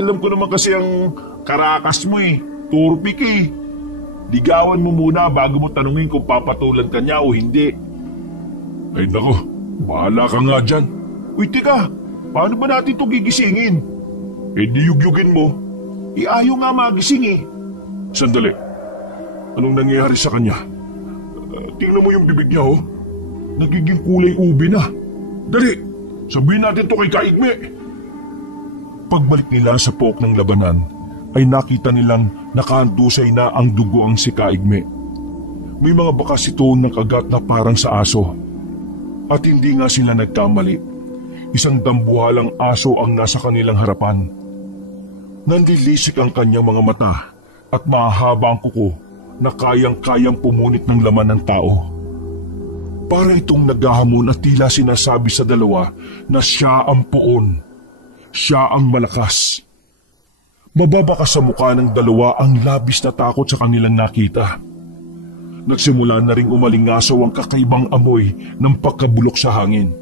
Alam ko naman kasi ang karakas mo eh. Turpik eh. Ligawan mo muna bago mo tanungin kung papatulan ka niya o hindi. Ay nako, bahala ka nga dyan. Uy, tika, paano ba natin ito gigisingin? Niyugyugin mo. Ayaw nga magising eh. Sandali, anong nangyayari sa kanya? Tingnan mo yung bibig niya, oh. Nagiging kulay ube na. Dali, sabihin natin to kay Kaigme. Pagbalik nila sa pook ng labanan, ay nakita nilang nakahandusay na ang dugo ang si Kaigme. May mga bakas ito ng kagat na parang sa aso. At hindi nga sila nagkamali. Isang dambuhalang aso ang nasa kanilang harapan. Nanlilisik ang kanyang mga mata at mahahaba ang kuko na kayang-kayang pumunit ng laman ng tao. Para itong naghahamon at tila sinasabi sa dalawa na siya ang puon. Siya ang malakas. Mababaka sa mukha ng dalawa ang labis na takot sa kanilang nakita. Nagsimula na ring umalingasaw ang kakaibang amoy ng pagkabulok sa hangin.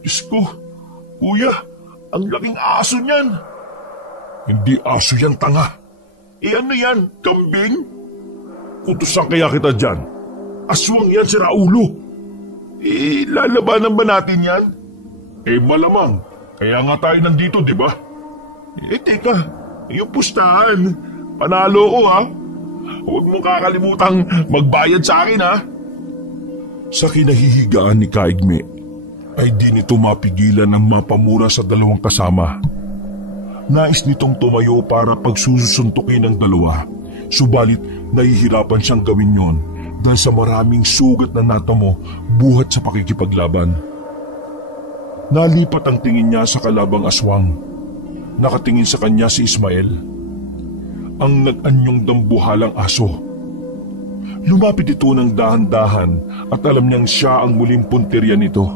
Diyos ko, Kuya, ang laking aso niyan. Hindi aso yan, tanga. Ano yan, kambing? Utusan kaya kita dyan. Aswang yan si Raulo. Lalabanan ba natin yan? Malamang. Kaya nga tayo nandito, di ba? Teka, yung pustahan. Panalo ko, ha? Huwag mong kakalimutang magbayad sa akin, ha? Sa kinahihigaan ni Kaigme, ay di nito mapigilan ang mapamura sa dalawang kasama. Nais nitong tumayo para pagsusuntukin ng dalawa, subalit nahihirapan siyang gawin yon dahil sa maraming sugat na natamo buhat sa pakikipaglaban. Nalipat ang tingin niya sa kalabang aswang. Nakatingin sa kanya si Ismael, ang nag-anyong dambuhalang aso. Lumapit ito ng dahan-dahan at alam niyang siya ang muling punteriya nito.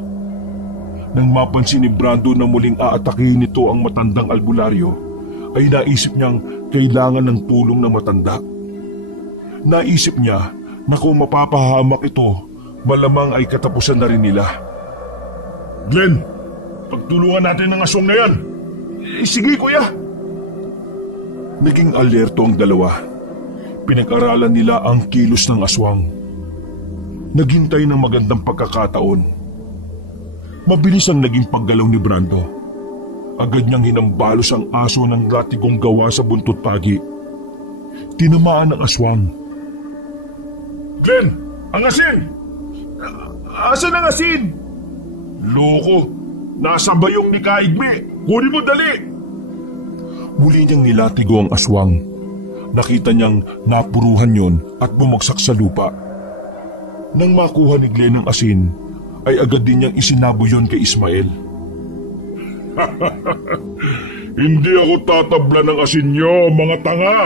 Nang mapansin ni Brando na muling aatakihin nito ang matandang albularyo, ay naisip niyang kailangan ng tulong ng matanda. Naisip niya na kung mapapahamak ito, malamang ay katapusan na rin nila. Glenn, pagtulungan natin ang aswang na yan. Sige, Kuya. Naging alerto ang dalawa. Pinag-aralan nila ang kilos ng aswang. Naghintay ng magandang pagkakataon. Mabilis ang naging paggalaw ni Brando. Agad niyang hinambalos ang aso ng latigong gawa sa buntot pagi. Tinamaan ang aswang. Glenn! Ang asin! Asan ang asin? Loko! Nasa bayong ni Kaigme! Kunin mo dali! Muli niyang nilatigo ang aswang. Nakita niyang napuruhan yon at bumagsak sa lupa. Nang makuha ni Glenn ang asin, ay agad din niyang isinabo yon kay Ismael. Hindi ako tatabla ng asin niyo, mga tanga!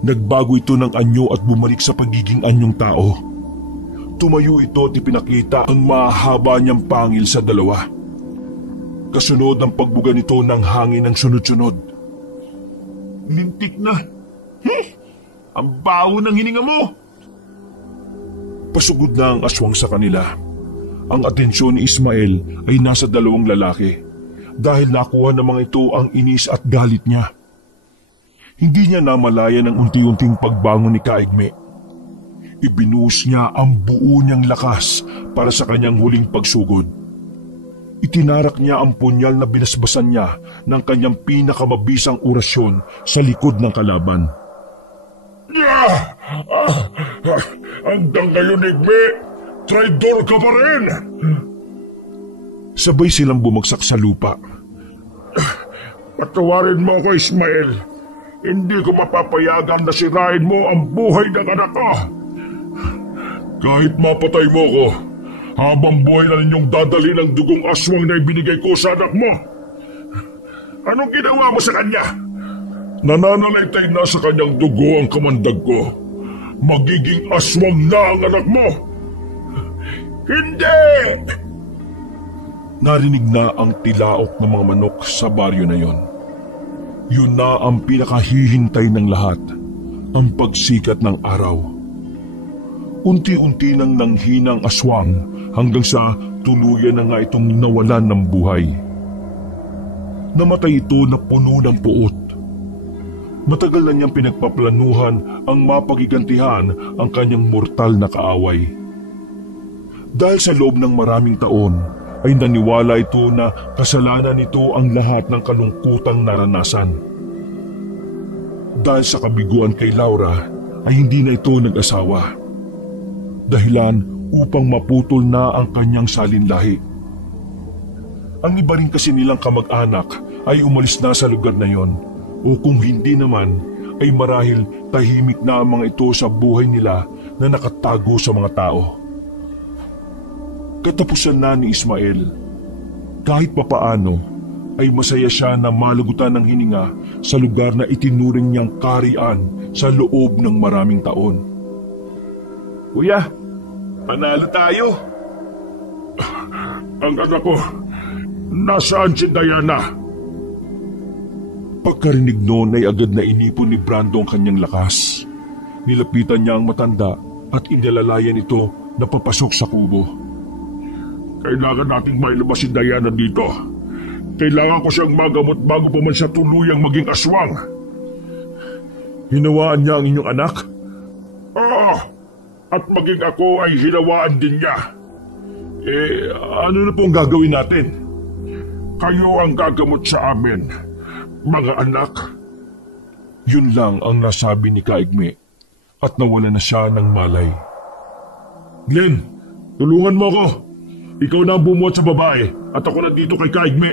Nagbago ito ng anyo at bumalik sa pagiging anyong tao. Tumayo ito at ipinakita ang mahaba niyang pangil sa dalawa. Kasunod ang pagbuga nito ng hangin ng sunod-sunod. Lintik na. Ang baho ng hininga mo. Pasugod na ang aswang sa kanila. Ang atensyon ni Ismael ay nasa dalawang lalaki dahil nakuha ng mga ito ang inis at galit niya. Hindi niya namalayan ang unti-unting pagbangon ni Kaigme. Ibinuhos niya ang buo niyang lakas para sa kanyang huling pagsugod. Itinarak niya ang punyal na binasbasan niya ng kanyang pinakamabisang orasyon sa likod ng kalaban. Hanggang ngayon, Igme, traidor ka pa rin! Sabay silang bumagsak sa lupa. Patawarin mo ako, Ismael. Hindi ko mapapayagan na sirain mo ang buhay ng anak ko. Kahit mapatay mo ko, habang buhay na ninyong dadali ng dugong aswang na ibinigay ko sa anak mo. Anong ginawa mo sa kanya? Nananalaytay na sa kanyang dugo ang kamandag ko. Magiging aswang na ang anak mo. Hindi! Narinig na ang tilaok ng mga manok sa baryo na yon. Yun na ang pinakahihintay ng lahat, ang pagsikat ng araw. Unti-unti nang nanghinang aswang hanggang sa tuluyan na nga itong nawalan ng buhay. Namatay ito na puno ng puot. Matagal na niyang pinagpaplanuhan ang mapagigantihan ang kanyang mortal na kaaway. Dahil sa loob ng maraming taon, ay naniwala ito na kasalanan nito ang lahat ng kalungkutang naranasan. Dahil sa kabiguan kay Laura, ay hindi na ito nag-asawa. Dahilan upang maputol na ang kanyang salinlahi. Ang iba rin kasi nilang kamag-anak ay umalis na sa lugar na yon, o kung hindi naman ay marahil tahimik na ang mga ito sa buhay nila na nakatago sa mga tao. Katapusan na ni Ismael. Kahit papaano ay masaya siya na malagutan ng hininga sa lugar na itinuring niyang kaharian sa loob ng maraming taon. Kuya, panalo tayo. Ang anak ko, nasaan si Diana? Pagkarinig noon ay agad na inipon ni Brando ang kanyang lakas. Nilapitan niya ang matanda at inilalayan ito na papasok sa kubo. Kailangan nating mailabas si Diana dito. Kailangan ko siyang magamot bago pa man siya tuluyang maging aswang. Hinawaan niya ang inyong anak? Oo, at maging ako ay hinawaan din niya. Ano na pong gagawin natin? Kayo ang gagamot sa amin, mga anak. Yun lang ang nasabi ni Kaigme at nawala na siya ng malay. Glenn, tulungan mo ako. Ikaw na ang bumuhat sa babae at ako na dito kay Kaigme.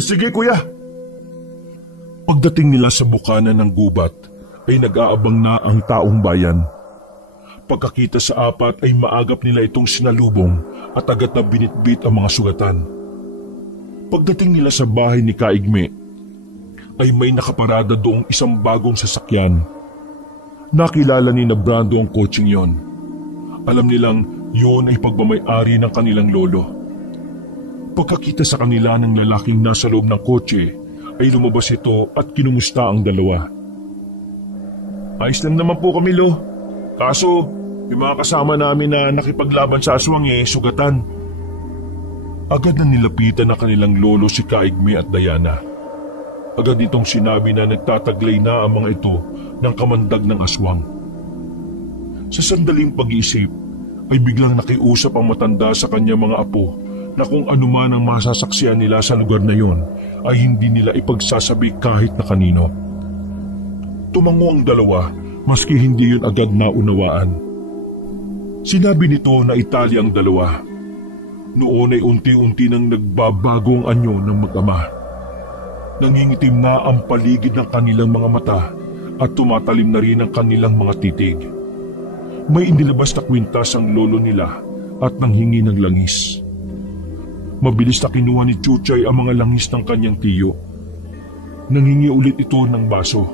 Sige, kuya. Pagdating nila sa bukana ng gubat ay nag-aabang na ang taong bayan. Pagkakita sa apat ay maagap nila itong sinalubong at agad na binitbit ang mga sugatan. Pagdating nila sa bahay ni Kaigme ay may nakaparada doong isang bagong sasakyan. Nakilala ni na Brando ang kotseng yon. Alam nilang yun ay pagmamay-ari ng kanilang lolo. Pagkakita sa kanila ng lalaking nasa loob ng kotse, ay lumabas ito at kinumusta ang dalawa. Ayos lang naman po kami, Lo. Kaso, yung mga kasama namin na nakipaglaban sa aswang sugatan. Agad na nilapitan ng kanilang lolo si Kaigme at Diana. Agad itong sinabi na nagtataglay na ang mga ito ng kamandag ng aswang. Sa sandaling pag-iisip, ay biglang nakiusap ang matanda sa kanyang mga apo na kung anuman ang masasaksiyan nila sa lugar na yon ay hindi nila ipagsasabi kahit na kanino. Tumango ang dalawa maski hindi yun agad naunawaan. Sinabi nito na Italia ang dalawa. Noon ay unti-unti nang nagbabago ang anyo ng mag-ama. Nangingitim na ang paligid ng kanilang mga mata at tumatalim na rin ang kanilang mga titig. May inilabas na kwintas ang lolo nila at nanghingi ng langis. Mabilis na kinuha ni Chuchay ang mga langis ng kanyang tiyo. Nanghingi ulit ito ng baso.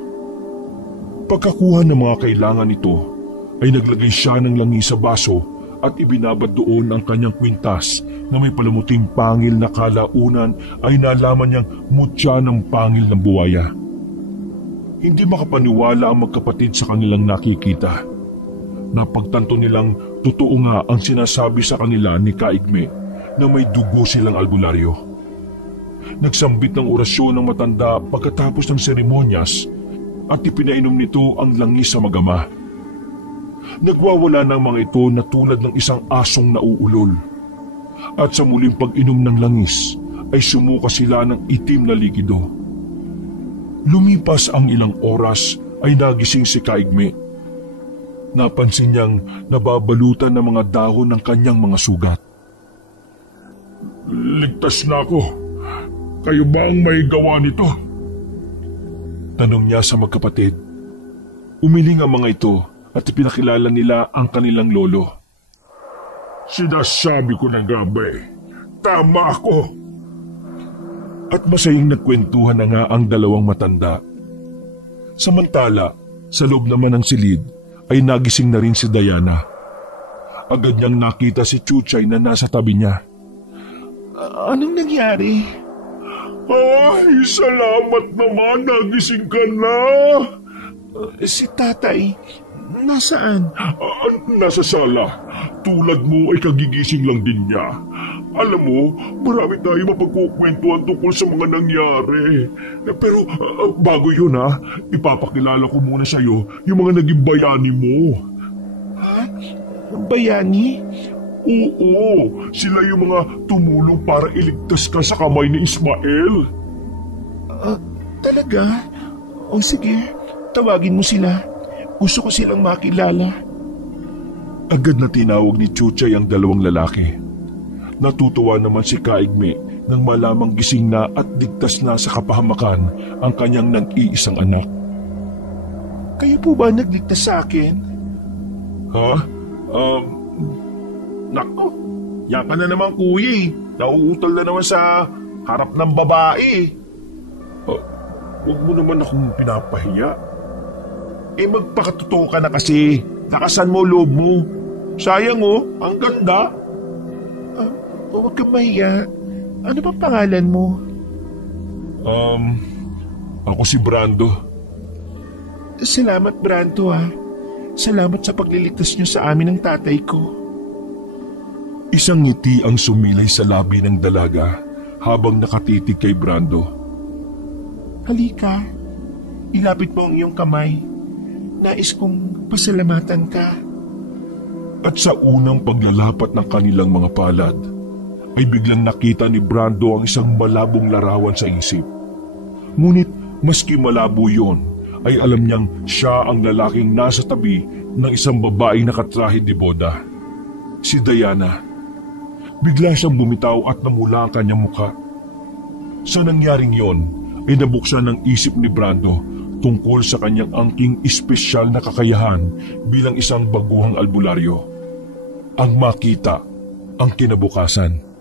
Pagkakuha ng mga kailangan nito, ay naglagay siya ng langis sa baso at ibinabad doon ang kanyang kwintas na may palamuting pangil na kalaunan ay nalaman niyang mutya ng pangil ng buwaya. Hindi makapaniwala ang magkapatid sa kanilang nakikita. Napagtanto nilang totoo nga ang sinasabi sa kanila ni Kaigme na may dugo silang albularyo. Nagsambit ng orasyon ng matanda pagkatapos ng seremonyas at ipinainom nito ang langis sa mag-ama. Nagwawala ng mga ito na tulad ng isang asong nauulol. At sa muling pag-inom ng langis ay sumuka sila ng itim na likido. Lumipas ang ilang oras ay nagising si Kaigme. Napansin niyang nababalutan ng mga dahon ng kanyang mga sugat. Ligtas na ako. Kayo ba ang may gawa nito? Tanong niya sa magkapatid. Umiling ang mga ito at ipinakilala nila ang kanilang lolo. Sinasabi ko na gabi. Tama ako. At masayang nagkwentuhan na nga ang dalawang matanda. Samantala, sa loob naman ng silid ay nagising na rin si Diana. Agad niyang nakita si Chuchay na nasa tabi niya. Anong nangyari? Ay, salamat naman, nagising ka na. Si tatay, nasaan? Nasa sala. Tulad mo ay kagigising lang din niya. Alam mo, marami tayo mapagkukwentuhan tungkol sa mga nangyari. Pero bago yun ipapakilala ko muna sa'yo yung mga naging bayani mo. Ha? Bayani? Oo, sila yung mga tumulong para iligtas ka sa kamay ni Ismael. Talaga? O sige, tawagin mo sila. Gusto ko silang makilala. Agad na tinawag ni Chuchay ang dalawang lalaki. Natutuwa naman si Kaigme nang malamang gising na at ligtas na sa kapahamakan ang kanyang nag-iisang anak. Kayo po ba nagligtas sa akin? Ha? Nako, yan ka na naman kuya. Nauutal na naman sa harap ng babae. Huwag mo naman akong pinapahiya. Magpakatotoo ka na kasi. Lakasan mo loob mo. Sayang ang ganda. Huwag kang mahiya. Ano bang pangalan mo? Ako si Brando. Salamat, Brando Salamat sa pagliligtas niyo sa amin ng tatay ko. Isang ngiti ang sumilay sa labi ng dalaga habang nakatitig kay Brando. Halika, ilapit mo ang iyong kamay. Nais kong pasalamatan ka. At sa unang paglalapat ng kanilang mga palad, ay biglang nakita ni Brando ang isang malabong larawan sa isip. Ngunit maski malabo yon, ay alam niyang siya ang lalaking nasa tabi ng isang babaeng nakatrahe de boda. Si Diana. Bigla siyang bumitaw at namula ang kanyang mukha. Sa nangyaring yon, ay nabuksan ng isip ni Brando tungkol sa kanyang angking espesyal na kakayahan bilang isang baguhang albularyo. Ang makita ang kinabukasan.